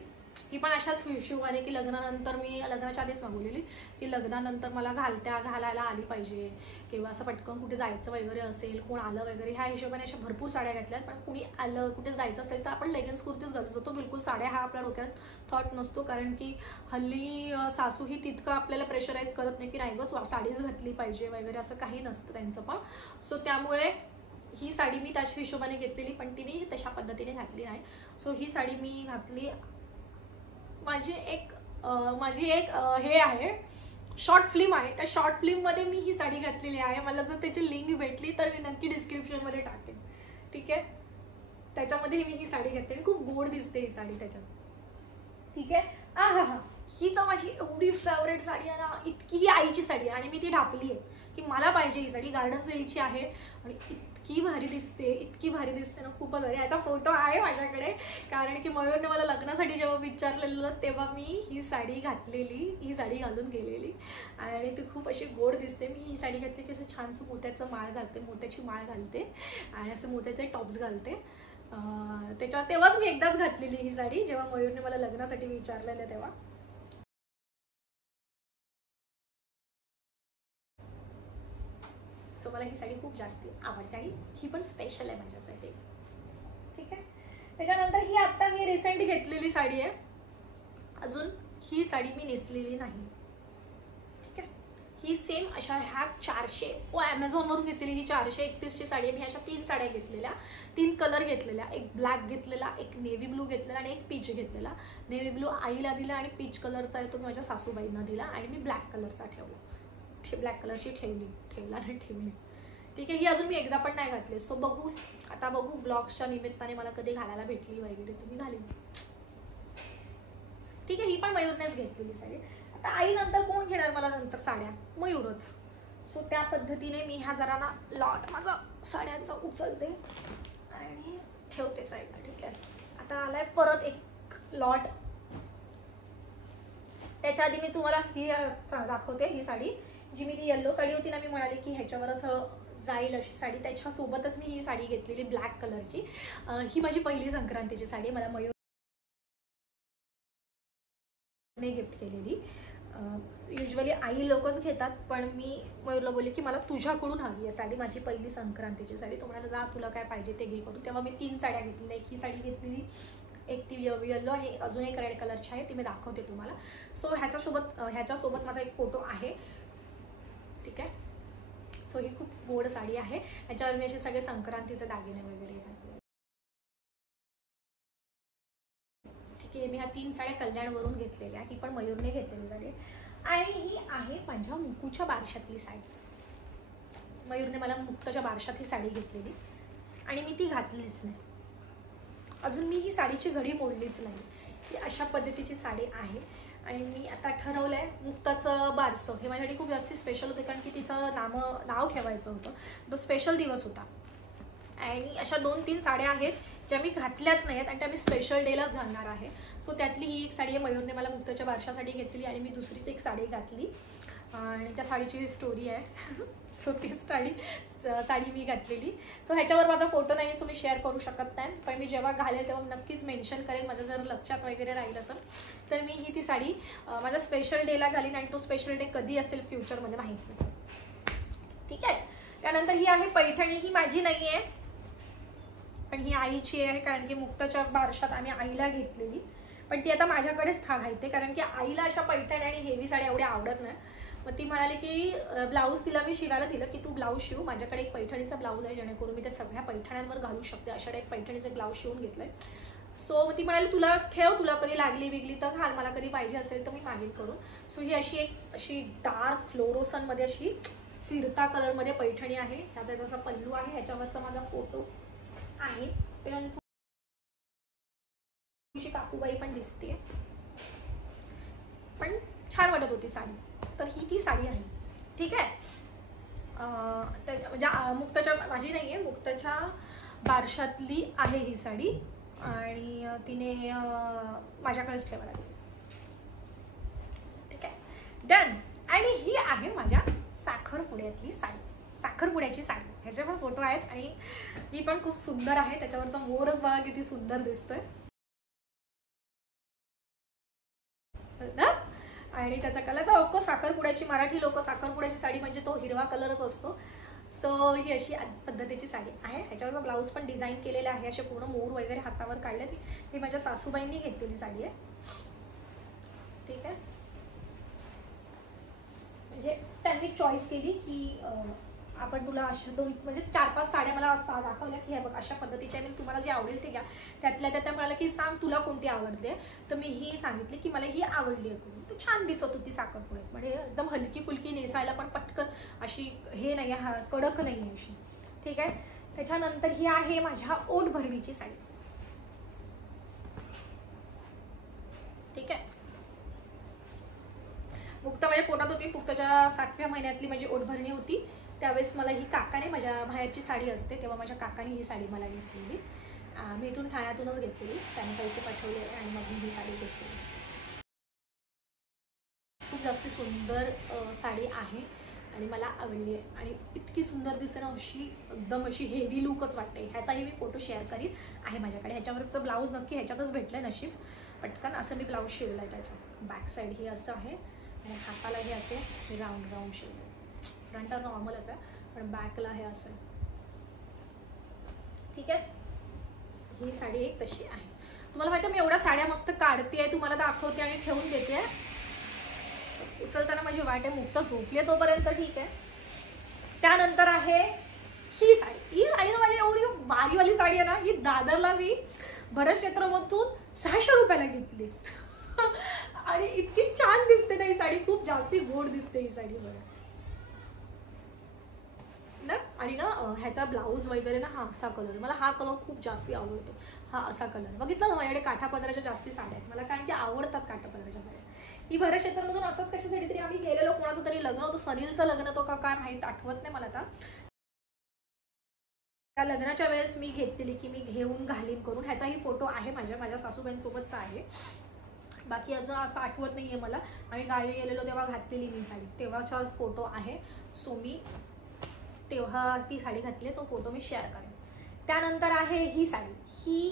ही पण अशाच हिशोबाने की लग्नानंतर, मी लग्नाच्या आधीच मागवलेली की लग्नानंतर मला घालायला आली पाहिजे, किंवा असं पटकन कुठे जायचं वगैरे असेल, कोण आलं वगैरे, ह्या हिशोबाने अशा भरपूर साड्या घेतल्यात. पण कुणी आलं, कुठे जायचं असेल तर आपण लेगिन्स कुर्तीच घालून जातो. बिलकुल साड्या हा आपल्या डोक्यात थॉट नसतो, कारण की हल्ली सासू ही तितकं आपल्याला प्रेशराईज करत नाही की नाही गं साडीच घातली पाहिजे वगैरे, असं काही नसतं त्यांचं पण. सो त्यामुळे ही साडी मी त्याच्या हिशोबाने घेतलेली, पण ती मी तशा पद्धतीने घातली नाही. सो ही साडी मी घातली. माझी एक हे आहे, शॉर्ट फिल्म आहे, त्या शॉर्ट फिल्ममध्ये मी ही साडी घातलेली आहे. मला जर त्याची लिंक भेटली तर मी नक्की डिस्क्रिप्शनमध्ये टाकेन, ठीक आहे. त्याच्यामध्ये मी ही साडी घातली, खूप गोड दिसते ही साडी त्याच्यात, ठीक आहे. ही तर माझी एवढी फेवरेट साडी आहे ना, इतकी ही आईची साडी आहे आणि मी ती ढापली आहे की मला पाहिजे ही साडी. गार्डन सिल्कची आहे आणि इतकी भारी दिसते ना, खूपच भारी. याचा फोटो आहे माझ्याकडे, कारण की मयूरने मला लग्नासाठी जेव्हा विचारलेलं तेव्हा मी ही साडी घालून गेलेली, आणि ती खूप अशी गोड दिसते. मी ही साडी घातली की असं छानसं मोत्याची माळ घालते आणि असं मोत्याचे टॉप्स घालते. तेव्हाच मी एकदाच घातलेली ही साडी, जेव्हा मयूरने मला लग्नासाठी विचारलेलं तेव्हा. सो मला ही साडी खूप जास्त आवडते आणि ही पण स्पेशल आहे माझ्यासाठी, ठीक आहे. त्याच्यानंतर ही आत्ता मी रिसेंट घेतलेली साडी आहे, अजून ही साडी मी नेसलेली नाही, ठीक आहे. ही सेम अशा ह्या 400 ॲमेझॉनवरून घेतलेली ही 431ची साडी आहे. मी अशा 3 साड्या घेतलेल्या, 3 कलर घेतलेल्या, एक ब्लॅक घेतलेला, एक नेव्ही ब्लू घेतलेला आणि एक पीच घेतलेला. नेव्ही ब्लू आईला दिला आणि पीच कलरचा आहे तो मी माझ्या सासूबाईंना दिला, आणि मी ब्लॅक कलरचा ठेवला, ब्लॅक कलरची ठेवली, ठीक आहे. ही अजून मी एकदा पण नाही घातली. सो बघू ब्लॉग्सच्या निमित्ताने मला कधी घालायला भेटली वगैरे तुम्ही घालीन, ठीक आहे. ही पण मयूरनेच घेतलेली साडी. आता आईनंतर कोण घेणार मला नंतर साड्या, मयूरच. सो त्या पद्धतीने मी ह्या जरा ना लॉट माझा साड्यांचा उचलते आणि ठेवते साईडला, ठीक आहे. आता आलाय परत एक लॉट. त्याच्या आधी मी तुम्हाला ही दाखवते, ही साडी जी मी ती येल्लो साडी होती ना, मी म्हणाले की ह्याच्यावर असं जाईल अशी साडी, त्याच्यासोबतच मी ही साडी घेतलेली ब्लॅक कलरची. ही माझी पहिली संक्रांतीची साडी मला मयूरने गिफ्ट केलेली. युजली आई लोकच घेतात, पण मी मयूरला बोलले की मला तुझ्याकडून हवी आहे साडी, माझी पहिली संक्रांतीची साडी. तो म्हणाला जा तुला काय पाहिजे ते घे करून. तेव्हा मी 3 साड्या घेतलेल्या, एक ही साडी घेतलेली, एक ती येल्लो आणि अजून एक रेड कलरची आहे, ती मी दाखवते तुम्हाला. सो ह्याच्यासोबत माझा एक फोटो आहे, ठीक आहे. सो ही खूप गोड साडी आहे. ह्याच्यावर मी असे सगळे संक्रांतीचे दागिने वगैरे घातले, ठीक आहे. मी ह्या 3 साड्या कल्याणवरून घेतलेल्या, ही पण मयूरने घेतलेली साडी. आणि ही आहे माझ्या मुकुच्या बारशातली साडी. मयूरने मला मुक्ताच्या बारशात ही साडी घेतलेली आणि मी ती घातलीच नाही अजून. मी ही साडीची घडी मोडलीच नाही. ही अशा पद्धतीची साडी आहे. आणि मी आता ठरवलं आहे मुक्ताचं बारसं हे माझ्यासाठी खूप जास्त स्पेशल होतं, कारण की तिचं नाव ठेवायचं होतं, तो स्पेशल दिवस होता. आणि अशा 2-3 साड्या आहेत ज्या मी घातल्याच नाही आहेत आणि त्या मी स्पेशल डेलाच घालणार आहे. सो त्यातली ही एक साडी आहे, मयूरने मला मुक्ताच्या बारशासाठी घेतली आणि मी दुसरी एक साडी घातली आणि त्या साडीची स्टोरी आहे. सो ती साडी मी घातलेली. सो ह्याच्यावर माझा फोटो नाही, सो मी शेअर करू शकत नाही, पण मी जेव्हा घालेल तेव्हा नक्कीच मेन्शन करेल, माझ्या जर लक्षात वगैरे राहिलं तर मी ती साडी माझ्या स्पेशल डेला घालीन. आणि तो स्पेशल डे कधी असेल फ्युचरमध्ये माहीत नाही, ठीक आहे. त्यानंतर ही आहे पैठणी. ही माझी नाही आहे, पण ही आईची आहे, कारण की मुक्ताच्या बारशात आम्ही आईला घेतलेली, पण ती आता माझ्याकडेच राहते, कारण की आईला अशा पैठणी आणि हेवी साड्या एवढ्या आवडत नाही. मग ती म्हणाली की ब्लाऊज तिला मी शिवायला दिलं की तू ब्लाऊज शिव, माझ्याकडे एक पैठणीचा ब्लाऊज आहे जेणेकरून मी त्या सगळ्या पैठण्यांवर घालू शकते, अशा टाईप पैठणीचं ब्लाऊज शिवून घेतलं आहे. सो ती म्हणाली तुला ठेव, तुला कधी लागली बिगली तर घाल, मला कधी पाहिजे असेल तर मी मागेल करून. सो ही अशी डार्क फ्लोरोसनमध्ये अशी फिरता कलरमध्ये पैठणी आहे. ह्याचा जसा पल्लू आहे, ह्याच्यावरचा माझा फोटो आहे, तुझी काकूबाई पण दिसते, पण छान वाटत होती साडी. तर ही ती साडी आहे, ठीक आहे. म्हणजे मुक्ताच्या माझी नाही आहे, मुक्ताच्या बारशातली आहे ही साडी आणि तिने माझ्याकडेच ठेवायला लागली. ठीक आहे, डन. आणि ही आहे माझ्या साखरपुड्यातली साडी, साखरपुड्याची साडी. ह्याचे पण फोटो आहेत आणि ही पण खूप सुंदर आहे. त्याच्यावरचा मोरच बघा किती सुंदर दिसतोय ना. आणि त्याचा कलर तर ऑफकोर्स साखरपुड्याची, मराठी लोक साखरपुड्याची साडी म्हणजे तो हिरवा कलरच असतो. सो ही अशी पद्धतीची साडी आहे. ह्याच्यावरचा ब्लाऊज पण डिझाईन केलेला आहे, असे पूर्ण मोर वगैरे हातावर काढले. ही माझ्या सासूबाईंनी घेतलेली साडी आहे. ठीक आहे, म्हणजे त्यांनी चॉईस केली की आपण तुला अशा 2 म्हणजे 4-5 साड्या मला दाखवल्या की हे बघ अशा पद्धतीच्या, मी तुम्हाला जे आवडेल ते घ्या. त्यातल्या त्या म्हणाला की सांग तुला कोणती आवडते. तर मी ही सांगितली की मला ही आवडली आहे. तर छान दिसत होती साखरपुड्यात, म्हणजे एकदम हलकी फुलकी, नेसायला पण पटकन, अशी हे नाही आहे, कडक नाही आहे अशी. ठीक आहे, त्याच्यानंतर ही आहे माझ्या ओठ भरणीची साडी. ठीक आहे, मुक्त म्हणजे पोटात होती, मुक्ताच्या 7व्या महिन्यातली माझी ओठभरणी होती. त्यावेळेस मला ही काकाने, माझ्या बाहेरची साडी असते तेव्हा माझ्या काकाने ही साडी मला घेतलेली. मी इथून ठाण्यातूनच घेतलेली, त्याने पैसे पाठवले आणि मग मी ही साडी घेतलेली. खूप जास्त सुंदर साडी आहे आणि मला आवडली आहे आणि इतकी सुंदर दिसते ना, अशी एकदम अशी हेवी लुकच वाटते. ह्याचाही मी फोटो शेअर करीन आहे माझ्याकडे. ह्याच्यावरचं ब्लाऊज नक्की ह्याच्यातच भेटलं आहे नशीब पटकन. असं मी ब्लाऊज शिवला आहे त्याचं. बॅक साईड ही असं आहे आणि हाताला हे असे राऊंड राऊंड शिवले. फ्रंट नॉर्मलच आहे पण बॅकला हे असं. ठीक आहे, ही साडी एक तशी आहे. तुम्हाला माहिती आहे मी एवढ्या साड्या मस्त काढते आहे, तुम्हाला दाखवते आणि ठेवून देते आहे. उचलताना माझी वाट आहे, मुक्त झोपली आहे तोपर्यंत. ठीक आहे, त्यानंतर आहे ही साडी. ही साडी तर माझी एवढी भारीवाली साडी आहे ना, ही दादरला मी भरत क्षेत्रमधून 600 रुपयाला घेतली. आणि इतकी छान दिसते ना ही साडी, खूप जास्ती गोड दिसते ही साडी बरं ना. आणि ना ह्याचा ब्लाऊज वगैरे ना हा असा कलर, मला हा कलर खूप जास्ती आवडतो. हा असा कलर बघितला ना, माझ्याकडे काठापदराच्या जास्ती साड्या आहेत मला, कारण की आवडतात काठापदराच्या साड्या. ही भरत क्षेत्रमधून असंच कशासाठी तरी आम्ही गेलेलो, कोणाचं तरी लग्न होतं, सनीलचं लग्न तो का काय माहीत, आठवत नाही मला आता. त्या लग्नाच्या वेळेस मी घेतलेली की मी घेऊन घालीन करून. ह्याचाही फोटो आहे माझ्या सासूबाईंसोबतचा आहे. बाकी असं आठवत नाही आहे मला. आम्ही गावी गेलेलो तेव्हा घातलेली मी साडी, तेव्हाचा फोटो आहे. सो मी तेव्हा ती साडी घातली, तो फोटो मी शेअर करेन. त्यानंतर आहे ही साडी. ही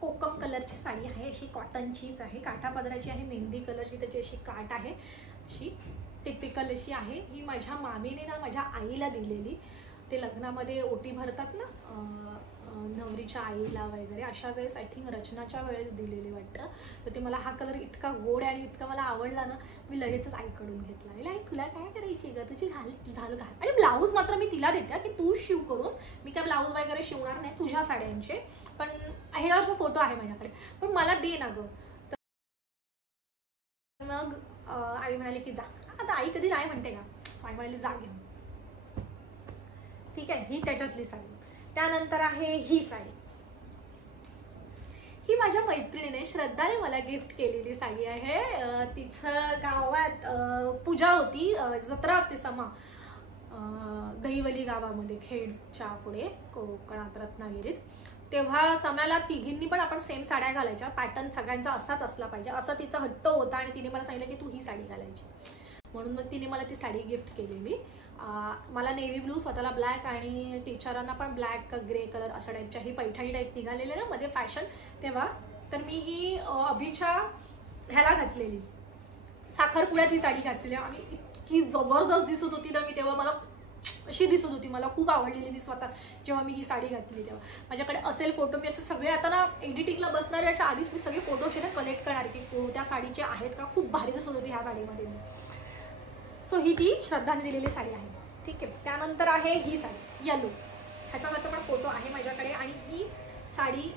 कोकम कलरची साडी आहे, अशी कॉटनचीच आहे, काठापदराची आहे, मेहंदी कलरची त्याची अशी काठ आहे, अशी टिपिकल अशी आहे. ही माझ्या मामीने ना माझ्या आईला दिलेली. ते लग्नामध्ये ओटी भरतात ना नवरीच्या आईला वगैरे, अशा वेळेस आय थिंक रचनाच्या वेळेस दिलेली वाटतं. तर ते मला हा कलर इतका गोड आणि इतका मला आवडला ना, मी लगेचच आईकडून घेतला. आई तुला काय करायची ग, तुझी घाल. आणि ब्लाऊज मात्र मी तिला देते की तू शिव करून, मी काय ब्लाऊज वगैरे शिवणार नाही तुझ्या साड्यांचे. पण ह्याचा फोटो आहे माझ्याकडे, पण मला दे ना गं. मग आई म्हणाली की जा. आता आई कधी नाही म्हणते का, आई म्हणाली जा घेऊन. ठीक आहे, ही त्याच्यातली साडी. त्यानंतर आहे ही साडी. ही माझ्या मैत्रिणीने, श्रद्धाने मला गिफ्ट केलेली साडी आहे. तिचं गावात पूजा होती, जत्रा असते समा, दहिवली गावामध्ये, खेडच्या पुढे कोकणात रत्नागिरीत. तेव्हा समाला तिघींनी पण आपण सेम साड्या घालायच्या, पॅटर्न सगळ्यांचा असाच असला पाहिजे असं तिचा हट्ट होता. आणि तिने मला सांगितलं की तू ही साडी घालायची, म्हणून मग तिने मला ती साडी गिफ्ट केलेली. मला नेव्ही ब्लू, स्वतःला ब्लॅक आणि टीचरांना पण ब्लॅक ग्रे कलर अशा टाईपच्या, ही पैठणी टाईप निघालेले ना मध्ये फॅशन तेव्हा. तर मी ही अभिच्या ह्याला घातलेली, साखरपुड्यात ही साडी घातलेली आणि इतकी जबरदस्त दिसत होती ना मी तेव्हा, मला अशी दिसत होती, मला खूप आवडलेली. मी स्वतः जेव्हा मी ही साडी घातली तेव्हा माझ्याकडे असेल फोटो, मी असे सगळे आता ना एडिटिंगला बसणाऱ्याच्या आधीच मी सगळे फोटो असे ना कलेक्ट करणार की कोणत्या साडीचे आहेत का. खूप भारी दिसत होती ह्या साडीमध्ये मी. सो ही ती श्रद्धाने दिलेली साडी आहे. ठीक आहे, त्यानंतर आहे ही साडी येलो, ह्याचा पण फोटो आहे माझ्याकडे. आणि ही साडी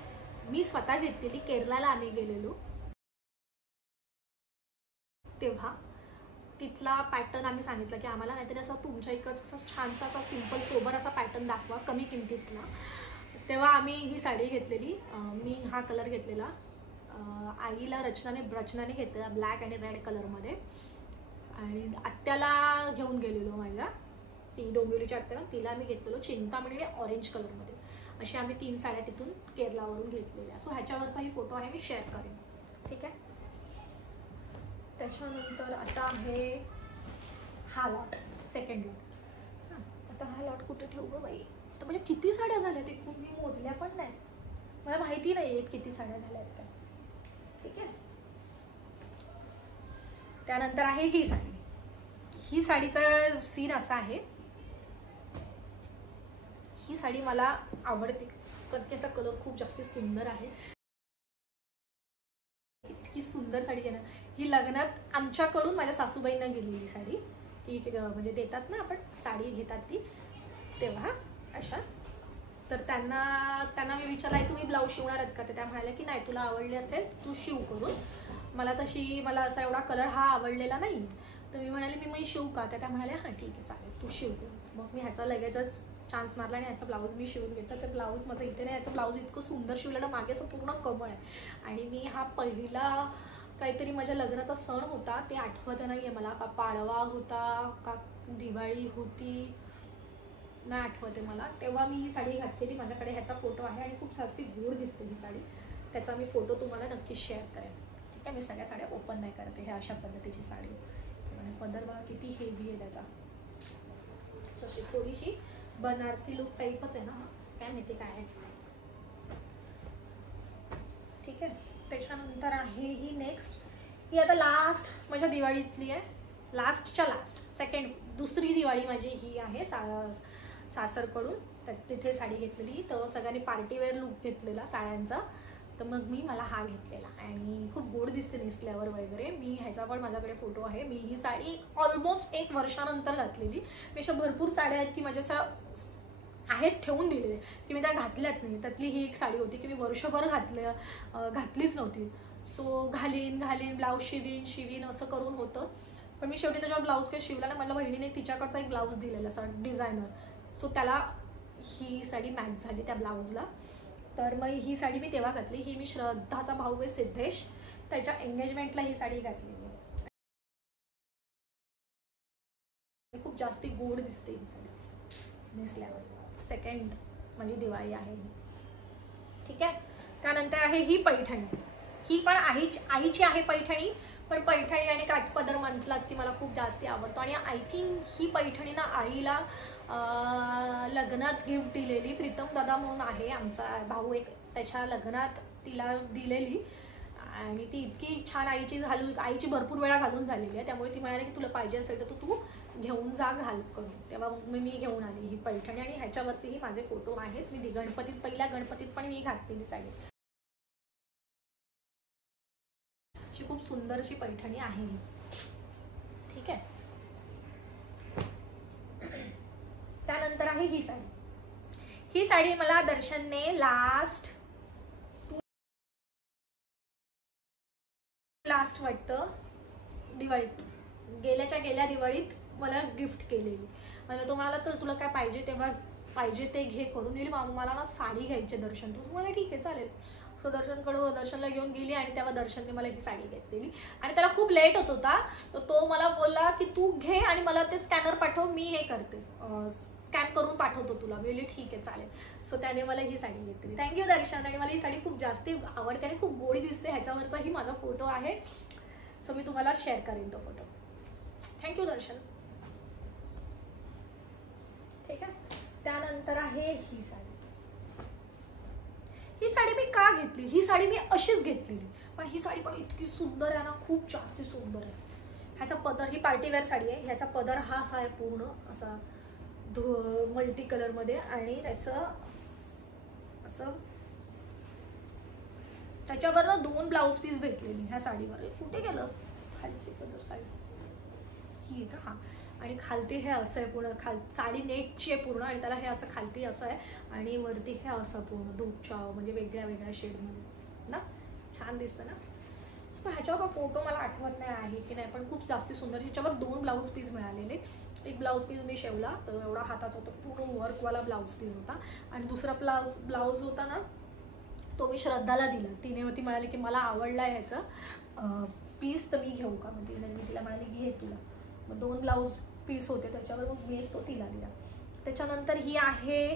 मी स्वतः घेतलेली, केरळला आम्ही गेलेलो तेव्हा. तिथला पॅटर्न आम्ही सांगितलं की आम्हाला नाहीतरी असं तुमच्या इकडचा असा छानसा असा सिम्पल सोबर असा पॅटर्न दाखवा कमी किमतीतला. तेव्हा आम्ही ही साडी घेतलेली. मी हा कलर घेतलेला, आईला रचनाने घेतलेला ब्लॅक आणि रेड कलरमध्ये. आणि आत्याला घेऊन गेलेलो माझ्या, ती डोंबिवलीच्या आत्याला, तिला मी घेतलेलो चिंतामणी आणि ऑरेंज कलरमध्ये. अशा आम्ही 3 साड्या तिथून केरलावरून घेतलेल्या. सो ह्याच्यावरचाही फोटो आहे, मी शेअर करेन. ठीक आहे. त्याच्यानंतर आता आहे हा लॉट, सेकंड लॉट. आता हा लॉट कुठे ठेवू गं बाई? तर म्हणजे किती साड्या झाल्या ते खूप, मी मोजल्या पण नाही, मला माहिती नाही आहेत किती साड्या झाल्या आहेत. ठीक आहे. त्यानंतर आहे ही साडी. ही साडीचा सीन असा आहे, ही साडी मला आवडते कारण त्याचा कलर खूप जास्त सुंदर आहे. इतकी सुंदर साडी आहे ना. ही लग्नात आमच्याकडून माझ्या सासूबाईंना गेलेली साडी, की म्हणजे देतात ना आपण साडी घेतात ती तेव्हा अशा. तर त्यांना मी विचारलं आहे तुम्ही ब्लाऊज शिवणार आहेत का? तर त्या म्हणाल्या की नाही, तुला आवडली असेल तू शिव करून. मला असा एवढा कलर हा आवडलेला नाही. तर मी म्हणाले मी शिवू का? तर त्या म्हणाल्या हां ठीक आहे चालेल तू शिव करून. मग मी ह्याचा लगेचच चान्स मारला आणि ह्याचा ब्लाऊज मी शिवून घेतला. तर ब्लाऊज माझं इथे नाही, ह्याचं ब्लाऊज इतकं सुंदर शिवलेलं, मागे असं पूर्ण कमळ आहे. आणि मी हा पहिला काहीतरी माझ्या लग्नाचा सण होता, ते आठवत नाही आहे मला, का पाडवा होता का दिवाळी होती नाही आठवते मला, तेव्हा मी ही साडी घातलेली. माझ्याकडे ह्याचा फोटो आहे आणि खूप जास्ती गोड दिसते ही साडी. त्याचा मी फोटो तुम्हाला नक्की शेअर करेन. ठीक आहे. मी सगळ्या साड्या ओपन नाही करते. हे अशा पद्धतीची साडी आणि पदर बघा किती हेवी आहे त्याचा. सो अशी थोडीशी बनारसी लुक टाईपच आहे ना, काय माहिती काय आहे. ठीक आहे. त्याच्यानंतर आहे ही नेक्स्ट, ही आता लास्ट माझ्या दिवाळीतली आहे, लास्टच्या लास्ट दुसरी दिवाळी माझी ही आहे सासरकडून. तर तिथे साडी घेतलेली, तर सगळ्यांनी पार्टीवेअर लुक घेतलेला साड्यांचा. तर मग मला हा घेतलेला आणि खूप गोड दिसते नेसल्यावर वगैरे. मी ह्याचा पण माझ्याकडे फोटो आहे. मी ही साडी ऑलमोस्ट 1 वर्षानंतर घातलेली. मी अशा भरपूर साड्या आहेत की माझ्या अशा आहेत ठेवून दिलेले की मी त्या घातल्याच नाही. त्यातली ही एक साडी होती की मी वर्षभर घातलीच नव्हती. सो घालीन ब्लाऊज शिवीन असं करून होतं. पण मी शेवटी त्याच्यावर ब्लाऊज काही शिवला नाही. मला बहिणीने तिच्याकडचा एक ब्लाऊज दिलेला असा डिझायनर, सो त्याला ही साडी मॅच झाली त्या ब्लाऊजला. तर मग ही साडी मी तेव्हा घातली. ही मी श्रद्धाचा भाऊ आहे सिद्धेश, त्याच्या एंगेजमेंटला ही साडी घातलेली. खूप जास्ती गोड दिसते ही साडी नेसल्यावर. सेकंड माझी दिवाळी आहे ही. ठीक आहे. त्यानंतर आहे ही पैठणी. ही पण आईची आहे पैठणी, पण पैठणी आणि काठपदर म्हटलात की मला खूप जास्ती आवडतो. आणि आय थिंक ही पैठणी ना आईला लग्नात गिफ्ट दिलेली. प्रीतम दादा म्हणून आहे आमचा भाऊ एक, त्याच्या लग्नात तिला दिलेली आणि ती इतकी छान आईची भरपूर वेळा घालून झालेली आहे. त्यामुळे ती म्हणाली की तुला पाहिजे असेल तर तू घेऊन जा घाल करून. तेव्हा मी घेऊन आली ही पैठणी आणि ह्याच्यावरचेही माझे फोटो आहेत. मी पहिल्या गणपतीत पण मी घातलेली साडी. अशी खूप सुंदरशी पैठणी आहे ही. ठीक आहे. त्यानंतर आहे ही साडी. ही साडी मला दर्शनने लास्ट वाटतं दिवाळीत, गेल्या दिवाळीत मला गिफ्ट केलेली. म्हणजे तो म्हणाला चल तुला काय पाहिजे तेव्हा पाहिजे ते घे करून. येईल मला ना साडी घ्यायची दर्शन. तो मला ठीक आहे चालेल. सो दर्शनला घेऊन गेली आणि तेव्हा दर्शनने मला ही साडी घेतलेली. आणि त्याला खूप लेट होत होता, तर तो मला बोलला की तू घे आणि मला ते स्कॅनर पाठव, मी हे करते, स्कॅन करून पाठवतो तुला. मी बोलली ठीक आहे चालेल. सो त्याने मला ही साडी घेतली. थँक्यू दर्शन. आणि मला ही साडी खूप जास्ती आवडते आणि खूप गोडी दिसते. ह्याच्यावरचाही माझा फोटो आहे, सो मी तुम्हाला शेअर करेन तो फोटो. थँक्यू दर्शन. ठीक आहे. त्यानंतर आहे ही साडी. ही साडी मी का घेतली? ही साडी मी अशीच घेतलेली, पण ही साडी पण इतकी सुंदर आहे ना, खूप जास्ती सुंदर आहे. ह्याचा पदर, ही पार्टीवेअर साडी आहे, ह्याचा पदर हा असा आहे पूर्ण असा मल्टी कलरमध्ये. आणि त्याचं असं त्याच्यावर ना 2 ब्लाऊज पीस भेटलेली ह्या साडीवर. कुठे गेलं खालची पदर साडी ही का? हां. आणि खालती हे असं आहे पूर्ण, साडी नेटची आहे पूर्ण आणि त्याला हे असं खालती असं आहे आणि वरती हे असं पूर्ण दूधच्या म्हणजे वेगळ्या शेडमध्ये ना, छान दिसतं ना. सो ह्याच्यावर फोटो मला आठवत नाही आहे की नाही, पण खूप जास्ती सुंदर. ह्याच्यावर 2 ब्लाऊज पीस मिळालेले. एक ब्लाऊज पीस मी शिवला, तर एवढा हाताचा होता, पूर्ण वर्कवाला ब्लाऊज पीस होता. आणि दुसरा ब्लाऊज होता ना, तो मी श्रद्धाला दिला. ती म्हणाली की मला आवडला आहे ह्याचं पीस, तर मी घेऊ का? मग मी तिला म्हणाली घे तुला. मग 2 ब्लाऊज पीस होते त्याच्यावर, मग मी तो तिला दिला. त्याच्यानंतर ही आहे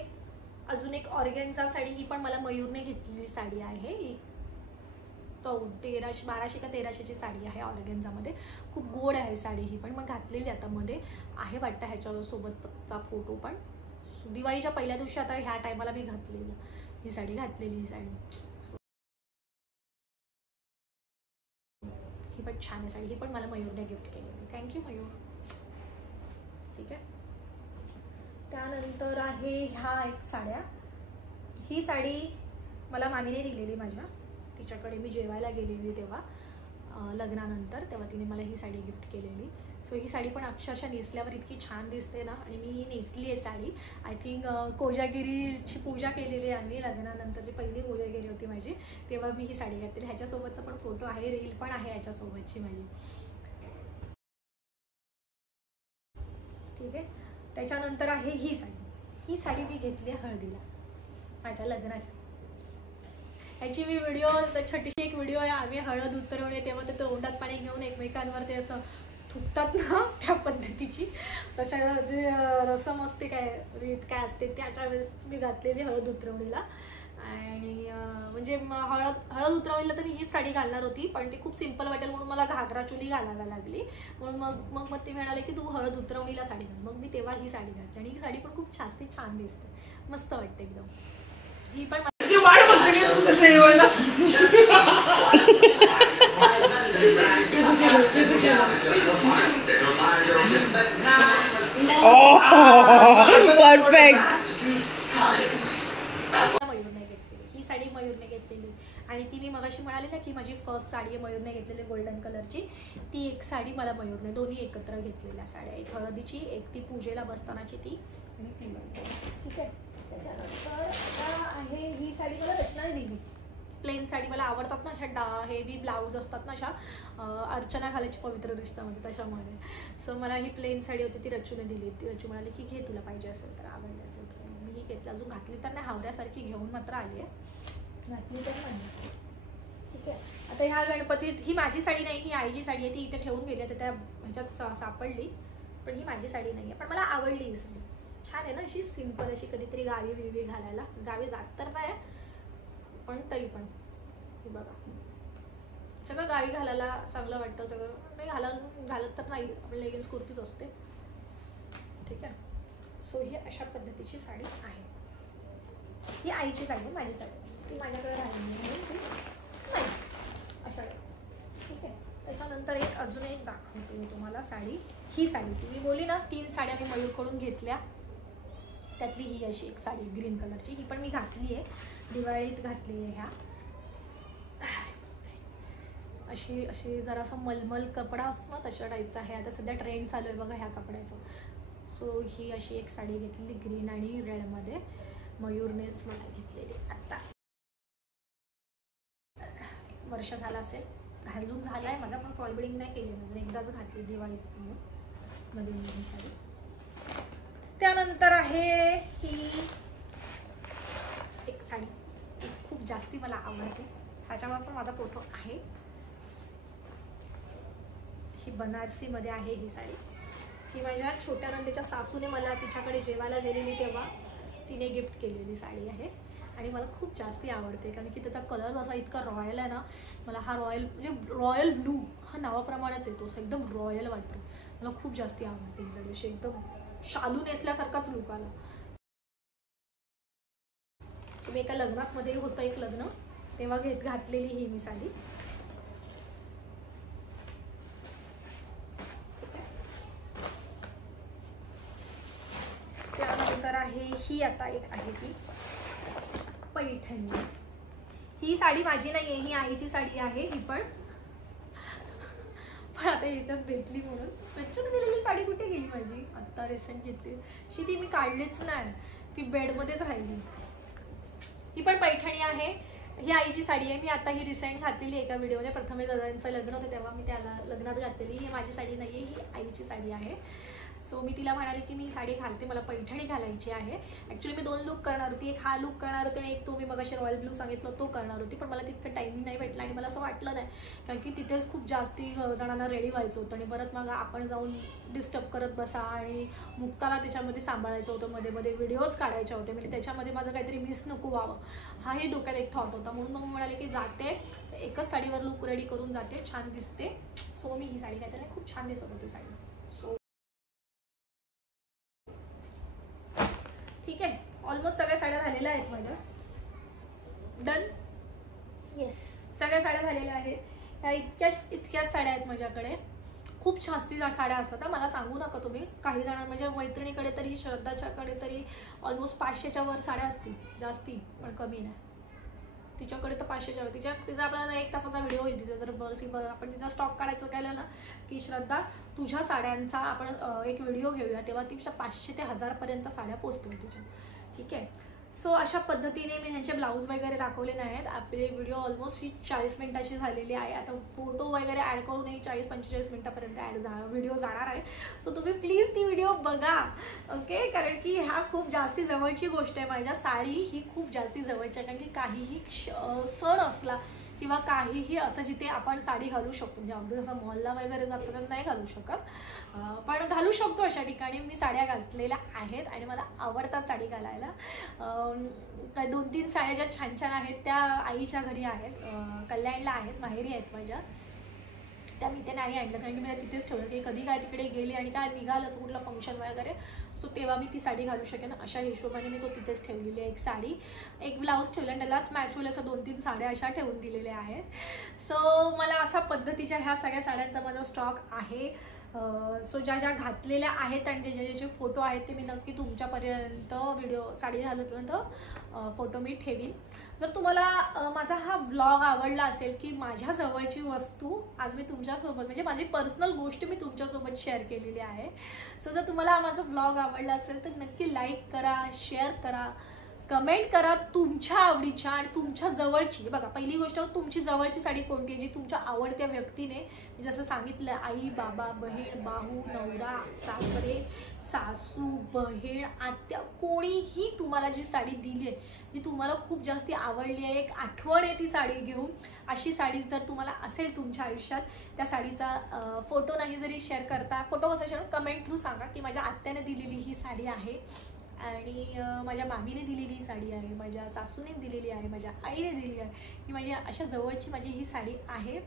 अजून एक ऑर्गेन्झा साडी, ही पण मला मयूरने घेतलेली साडी आहे. ही 1200 का 1300ची साडी आहे ऑर्गेन्झामध्ये. खूप गोड आहे साडी ही पण. मग घातलेली आता मध्ये आहे वाटतं ह्याच्या सोबतचा फोटो पण. दिवाळीच्या पहिल्या दिवशी आता ह्या टायमाला मी घातलेली ही साडी ही साडी. ही पण छान आहे साडी. ही पण मला मयूरने गिफ्ट केलेली. थँक्यू मयूर. ठीक आहे. त्यानंतर आहे ह्या एक साड्या. ही साडी मला मामीने दिलेली माझ्या. तिच्याकडे मी जेवायला गेलेली तेव्हा लग्नानंतर, तेव्हा तिने मला ही साडी गिफ्ट केलेली. सो ही साडी पण अक्षरशः नेसल्यावर इतकी छान दिसते ना. आणि मी ही नेसली आहे साडी. आय थिंक कोजागिरीची पूजा केलेली आहे आम्ही. लग्नानंतरची पहिली कोजागिरी होती माझी, तेव्हा मी ही साडी घातली. ह्याच्यासोबतचा पण फोटो आहे, रील पण आहे ह्याच्यासोबतची माझी. ठीक आहे. त्याच्यानंतर आहे ही साडी. ही साडी मी घेतली हळदीला माझ्या लग्नाच्या. ह्याची मी व्हिडिओ, छोटीशी एक व्हिडिओ आहे. आम्ही हळद उतरवणे तेव्हा ते तोंडात पाणी घेऊन एकमेकांवर ते असं थुकतात ना, त्या पद्धतीची तशा जे रसम असते, काय रीत काय असते, त्याच्या वेळेस मी घातलेली हळद उतरवणीला. आणि म्हणजे हळद उतरवणीला तर मी हीच साडी घालणार होती, पण ती खूप सिंपल वाटेल म्हणून मला घागरा चोली घालायला लागली. म्हणून मग ते म्हणाले की तू हळद उतरवणीला साडी घाल. मग मी तेव्हा ही साडी घातली आणि ही साडी पण खूप छान दिसते, मस्त वाटते एकदम. ही पण परफेक्ट. मयूरने घेतलेली ही साडी, मयूरने घेतलेली. आणि ती मी मगाशी म्हणाली ना की माझी फर्स्ट साडी आहे मयूरने घेतलेली गोल्डन कलरची. ती एक साडी मला मयूरने, दोन्ही एकत्र घेतलेल्या साड्या, एक हळदीची, एक ती पूजेला बसतानाची ती आणि ती. ठीक आहे. त्याच्यानंतर आता आहे ही साडी मला रचनाने दिली. प्लेन साडी मला आवडतात ना, अशा हेवी ब्लाऊज असतात ना, अशा अर्चना घालायची पवित्र रिश्तामध्ये तशामध्ये. सो मला ही प्लेन साडी होती, ती रचूने दिली. ती रचू म्हणाली की घे, तुला पाहिजे असेल तर, आवडली असेल तर. मी ही घेतली. अजून घातली तर नाही, हावऱ्यासारखी घेऊन मात्र आली आहे, घातली तर नाही. ठीक आहे. आता ह्या गणपतीत ही माझी साडी नाही, ही आईची साडी आहे. ती इथे ठेवून गेली, तर त्या ह्याच्यात सापडली, पण ही माझी साडी नाही आहे. पण मला आवडली ही साडी, छान आहे ना, अशी सिंपल, अशी कधीतरी गावी बिवी घालायला. गावी जात तर नाही पण तरी पण हे बघा, सगळं गावी घालायला चांगलं वाटतं. सगळं नाही घालत तर नाही, आपण लेगिन्स कुर्तीच असते. ठीक आहे. सो ही अशा पद्धतीची साडी आहे. ही आईची साडी, माझी साडी, ती माझ्याकडे राहिली नाही अशा. ठीक आहे. त्याच्यानंतर अजून एक दाखवते मी तुम्हाला साडी. ही साडी ती मी बोलली ना, 3 साड्या मी मयूरकडून घेतल्या, त्यातली ही अशी एक साडी ग्रीन कलरची. ही पण मी घातली आहे, दिवाळीत घातली आहे. ह्या अशी जरासा मलमल कपडा असतो ना, तशा टाईपचा आहे. आता सध्या ट्रेंड चालू आहे बघा ह्या कपड्याचं. सो ही अशी एक साडी घेतलेली ग्रीन आणि रेडमध्ये, मयूरनेच मला घेतलेली. आत्ता वर्ष झालं असेल, घालून झालं आहे माझा, पण फॉल बिडिंग नाही केली म्हणजे, एकदाच घातली दिवाळीत मध्ये नवीन साडी. त्यानंतर आहे ही एक साडी, खूप जास्ती मला आवडते, ह्याच्यावर पण माझा फोटो आहे. ही बनारसीमध्ये आहे ही साडी. ही माझ्या छोट्या नंदेच्या सासूने मला तिच्याकडे जेवायला गेलेली तेव्हा तिने गिफ्ट केलेली साडी आहे. आणि मला खूप जास्ती आवडते, कारण की त्याचा कलर असा इतका रॉयल आहे ना. मला हा म्हणजे रॉयल ब्लू हा नावाप्रमाणेच येतो, असं एकदम रॉयल वाटतो. मला खूप जास्ती आवडते ही साडी, अशी एकदम शालू नेसल्यासारखाच लुक आला. तुम्ही एका लग्नात मध्ये होतं एक लग्न, तेव्हा घातलेली ही मी साडी. त्यानंतर आहे ही, आता एक आहे ती पैठणी. ही साडी माझी नाही आहे, ही आईची साडी आहे ही पण आता याच्यात भेटली म्हणून. बच्चून दिलेली साडी कुठे गेली माझी, आत्ता रिसेंट घेतली अशी, ती मी काढलीच नाही, ती बेडमध्येच राहिली. ही पण पैठणी आहे, ही आईची साडी आहे. मी आता ही रिसेंट घातलेली एका व्हिडिओमध्ये, प्रथमेश दादांचं लग्न होतं तेव्हा मी त्याला लग्नात घातलेली. ही माझी साडी नाही आहे, ही आईची साडी आहे. सो मी तिला म्हणाले की मी साडी घालते, मला पैठणी घालायची आहे. ॲक्च्युली मी 2 लुक करणार होती, एक हा लुक करणार होते आणि एक तो मी मगाशी रॉयल ब्लू सांगितलं तो करणार होती, पण मला तितकं टायमिंग नाही भेटला आणि मला असं वाटलं नाही, कारण की तिथेच खूप जास्ती जणांना रेडी व्हायचं होतं आणि परत मग आपण जाऊन डिस्टर्ब करत बसा आणि मुक्ताला त्याच्यामध्ये सांभाळायचं होतं, मध्ये मध्ये व्हिडिओज काढायचे होते, म्हणजे त्याच्यामध्ये माझं काहीतरी मिस नको व्हावं हाही डोक्यात एक थॉट होता. म्हणून मग मी म्हणाले की जाते, एकच साडीवर लुक रेडी करून जाते, छान दिसते. सो मी ही साडी घातली, खूप छान दिसत होती साडी. सो ठीक आहे, ऑलमोस्ट सगळ्या साड्या झालेल्या आहेत माझ्या. डन. येस, सगळ्या साड्या झालेल्या आहेत. ह्या इतक्याच साड्या आहेत माझ्याकडे. खूप जास्ती साड्या असतात, मला सांगू नका तुम्ही. काही जणांना म्हणजे मैत्रिणीकडे तरी, श्रद्धाच्याकडे तरी ऑलमोस्ट 500च्या वर साड्या असतील, जास्ती पण कमी नाही. तिच्याकडे तर 500च्या वर. तिचा आपल्याला 1 तासाचा व्हिडिओ होईल तिचा, जर आपण तिचा स्टॉक काढायचं केलं ना की श्रद्धा तुझ्या साड्यांचा आपण एक व्हिडिओ घेऊया, तेव्हा तिच्या 500 ते 1000पर्यंत साड्या पोचतील तुझ्या. ठीक आहे. सो अशा पद्धतीने मी ह्यांचे ब्लाऊज वगैरे दाखवले नाहीत. आपले व्हिडिओ ऑलमोस्ट ही 40 मिनिटाची झालेली आहे. आता फोटो वगैरे ॲड करूनही 40-45 मिनिटापर्यंत व्हिडिओ जाणार आहे. सो तुम्ही प्लीज ती व्हिडिओ बघा, ओके. कारण की ह्या खूप जास्ती जवळची गोष्ट आहे. माझ्या साडी ही खूप जास्ती जवळची आहे, कारण की काहीही सण असला किंवा काहीही असं जिथे आपण साडी घालू शकतो, म्हणजे अगदी जसं मॉलला वगैरे जातो तर नाही घालू शकत, पण घालू शकतो अशा ठिकाणी मी साड्या घातलेल्या आहेत आणि मला आवडतात साडी घालायला. 2-3 साड्या ज्या छान छान आहेत त्या आईच्या घरी आहेत, कल्याणला आहेत, माहेरी आहेत माझ्या. त्या मी ते नाही आणलं, कारण की मी तिथेच ठेवलं की कधी काय तिकडे गेली आणि काय निघालं असं कुठलं फंक्शन वगैरे, सो तेव्हा मी ती साडी घालू शकेन अशा हिशोबाने मी तो तिथेच ठेवलेली आहे. एक साडी, एक ब्लाऊज ठेवलं आणि त्यालाच मॅच होईल असं 2-3 साड्या अशा ठेवून दिलेल्या आहेत. सो मला अशा पद्धतीच्या ह्या सगळ्या साड्यांचा माझा स्टॉक आहे. सो ज्या ज्या घातलेल्या आहेत आणि ज्याचे फोटो आहेत ते मी नक्की तुमच्यापर्यंत व्हिडिओ साडी घालतल्यानंतर फोटो मी ठेवीन. जर तुम्हाला माझा हा ब्लॉग आवडला असेल की माझ्या जवळची वस्तू आज मी तुमच्यासोबत, म्हणजे माझी पर्सनल गोष्ट मी तुमच्यासोबत शेअर केलेली आहे. सो जर तुम्हाला माझा ब्लॉग आवडला असेल तर नक्की लाईक करा, शेअर करा, कमेंट करा तुमच्या आवडीच्या आणि तुमच्या जवळची. बघा, पहिली गोष्ट तुमची जवळची साडी कोणती जी तुमच्या आवडत्या व्यक्तीने, जसं सांगितलं, आई, बाबा, बहीण, भाऊ, नवरा, सासरे, सासू, बहीण, आत्या, कोणीही तुम्हाला जी साडी दिली आहे, जी तुम्हाला खूप जास्ती आवडली आहे, एक आठवण आहे ती साडी घेऊन, अशी साडी जर तुम्हाला असेल तुमच्या आयुष्यात, त्या साडीचा फोटो नाही जरी शेअर करता, फोटो कसं शेअर, कमेंट थ्रू सांगा की माझ्या आत्याने दिलेली ही साडी आहे आणि माझ्या मामीने दिलेली साडी आहे, माझ्या सासूने दिलेली आहे, माझ्या आईने दिलेली आहे, ही माझ्या अशा जवळची माझी ही साडी आहे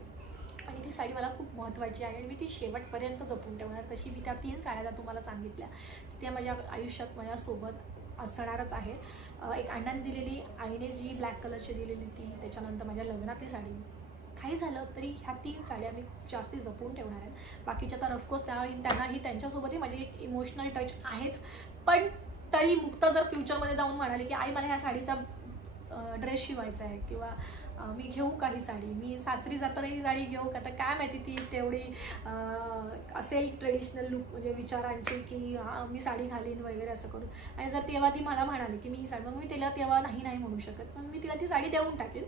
आणि ती साडी मला खूप महत्त्वाची आहे आणि मी ती शेवटपर्यंत जपून ठेवणार. तशी मी त्या 3 साड्या तुम्हाला सांगितल्या की त्या माझ्या आयुष्यात माझ्यासोबत असणारच आहे. एक अण्णाने दिलेली, आईने जी ब्लॅक कलरची दिलेली ती, त्याच्यानंतर माझ्या लग्नातली साडी. काही झालं तरी ह्या 3 साड्या मी खूप जास्ती जपून ठेवणार आहेत. बाकीच्या तर ऑफकोर्स त्यांनाही त्यांच्यासोबतही माझी एक इमोशनल टच आहेच, पण तरी मुक्ता जर फ्युचरमध्ये जाऊन म्हणाली की आई मला ह्या साडीचा ड्रेस शिवायचा आहे किंवा मी घेऊ का ही साडी, मी सासरी जाताना ही साडी घेऊ का, तर काय माहिती ती तेवढी असेल ट्रेडिशनल लुक म्हणजे विचारांची की मी साडी घालीन वगैरे असं करून. आणि जर तेव्हा ती मला म्हणाली की मी ही साडी, मग मी तिला तेव्हा नाही म्हणू शकत, पण मी तिला ती साडी देऊन टाकेन.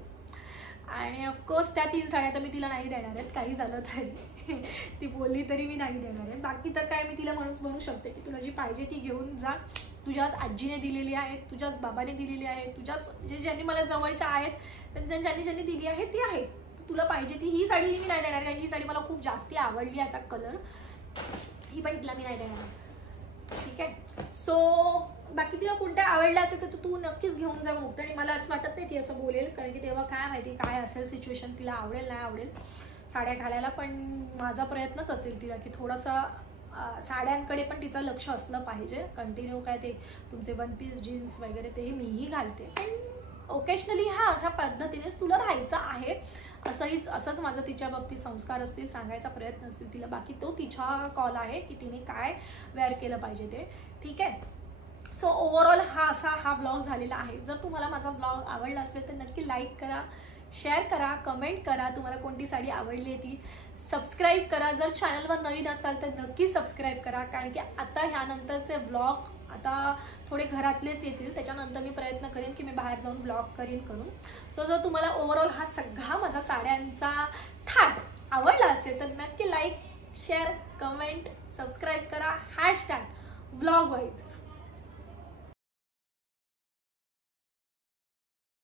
आणि ऑफकोर्स त्या 3 साड्या तर मी तिला नाही देणार आहेत, काही झालं तरी ती बोलली तरी मी नाही देणार आहे. बाकी तर काय मी तिला म्हणू शकते की तुला जी पाहिजे ती घेऊन जा, तुझ्याच आजीने दिलेली आहे, तुझ्याच बाबाने दिलेली आहे, तुझ्याच म्हणजे ज्यांनी मला जवळच्या आहेत ज्यांनी दिली आहे ती आहे, तुला पाहिजे ती. ही साडी मी नाही देणार, कारण ही साडी मला खूप जास्ती आवडली, याचा कलर, ही पण तिला मी नाही देणार. ठीक आहे. सो बाकी तिला कोणत्या आवडल्या असेल तर तू नक्कीच घेऊन जा मुक्त. आणि मला असं वाटत नाही ती असं बोलेल, कारण की तेव्हा काय माहिती काय असेल सिच्युएशन, तिला आवडेल नाही आवडेल साड्या घालायला, पण माझा प्रयत्नच असेल तिला की थोडासा साड्यांकडे पण तिचं लक्ष असलं पाहिजे. कंटिन्यू काय ते तुमचे 1 पीस जीन्स वगैरे तेही मीही घालते, पण ओकेशनली अशा पद्धतीनेच तुला राहायचं आहे असंच माझं तिच्या बाबतीत संस्कार असतील, सांगायचा प्रयत्न असेल तिला. बाकी तो तिचा कॉल आहे की तिने काय वेअर केलं पाहिजे ते. ठीक आहे. सो ओव्हरऑल हा ब्लॉग झालेला आहे. जर तुम्हाला माझा ब्लॉग आवडला असेल तर नक्की लाईक करा, शेअर करा, कमेंट करा, तुम्हाला कोणती साडी आवडली आहे ती, सबस्क्राईब करा. जर चॅनलवर नवीन असाल तर नक्की सबस्क्राईब करा, कारण की आता ह्यानंतरचे ब्लॉग आता थोडे घरातलेच येतील, त्याच्यानंतर मी प्रयत्न करेन की मी बाहेर जाऊन ब्लॉग करून. सो जर तुम्हाला ओव्हरऑल हा सगळा माझा साड्यांचा थाट आवडला असेल तर नक्की like, share share, comment, subscribe करा. #vlogvibes.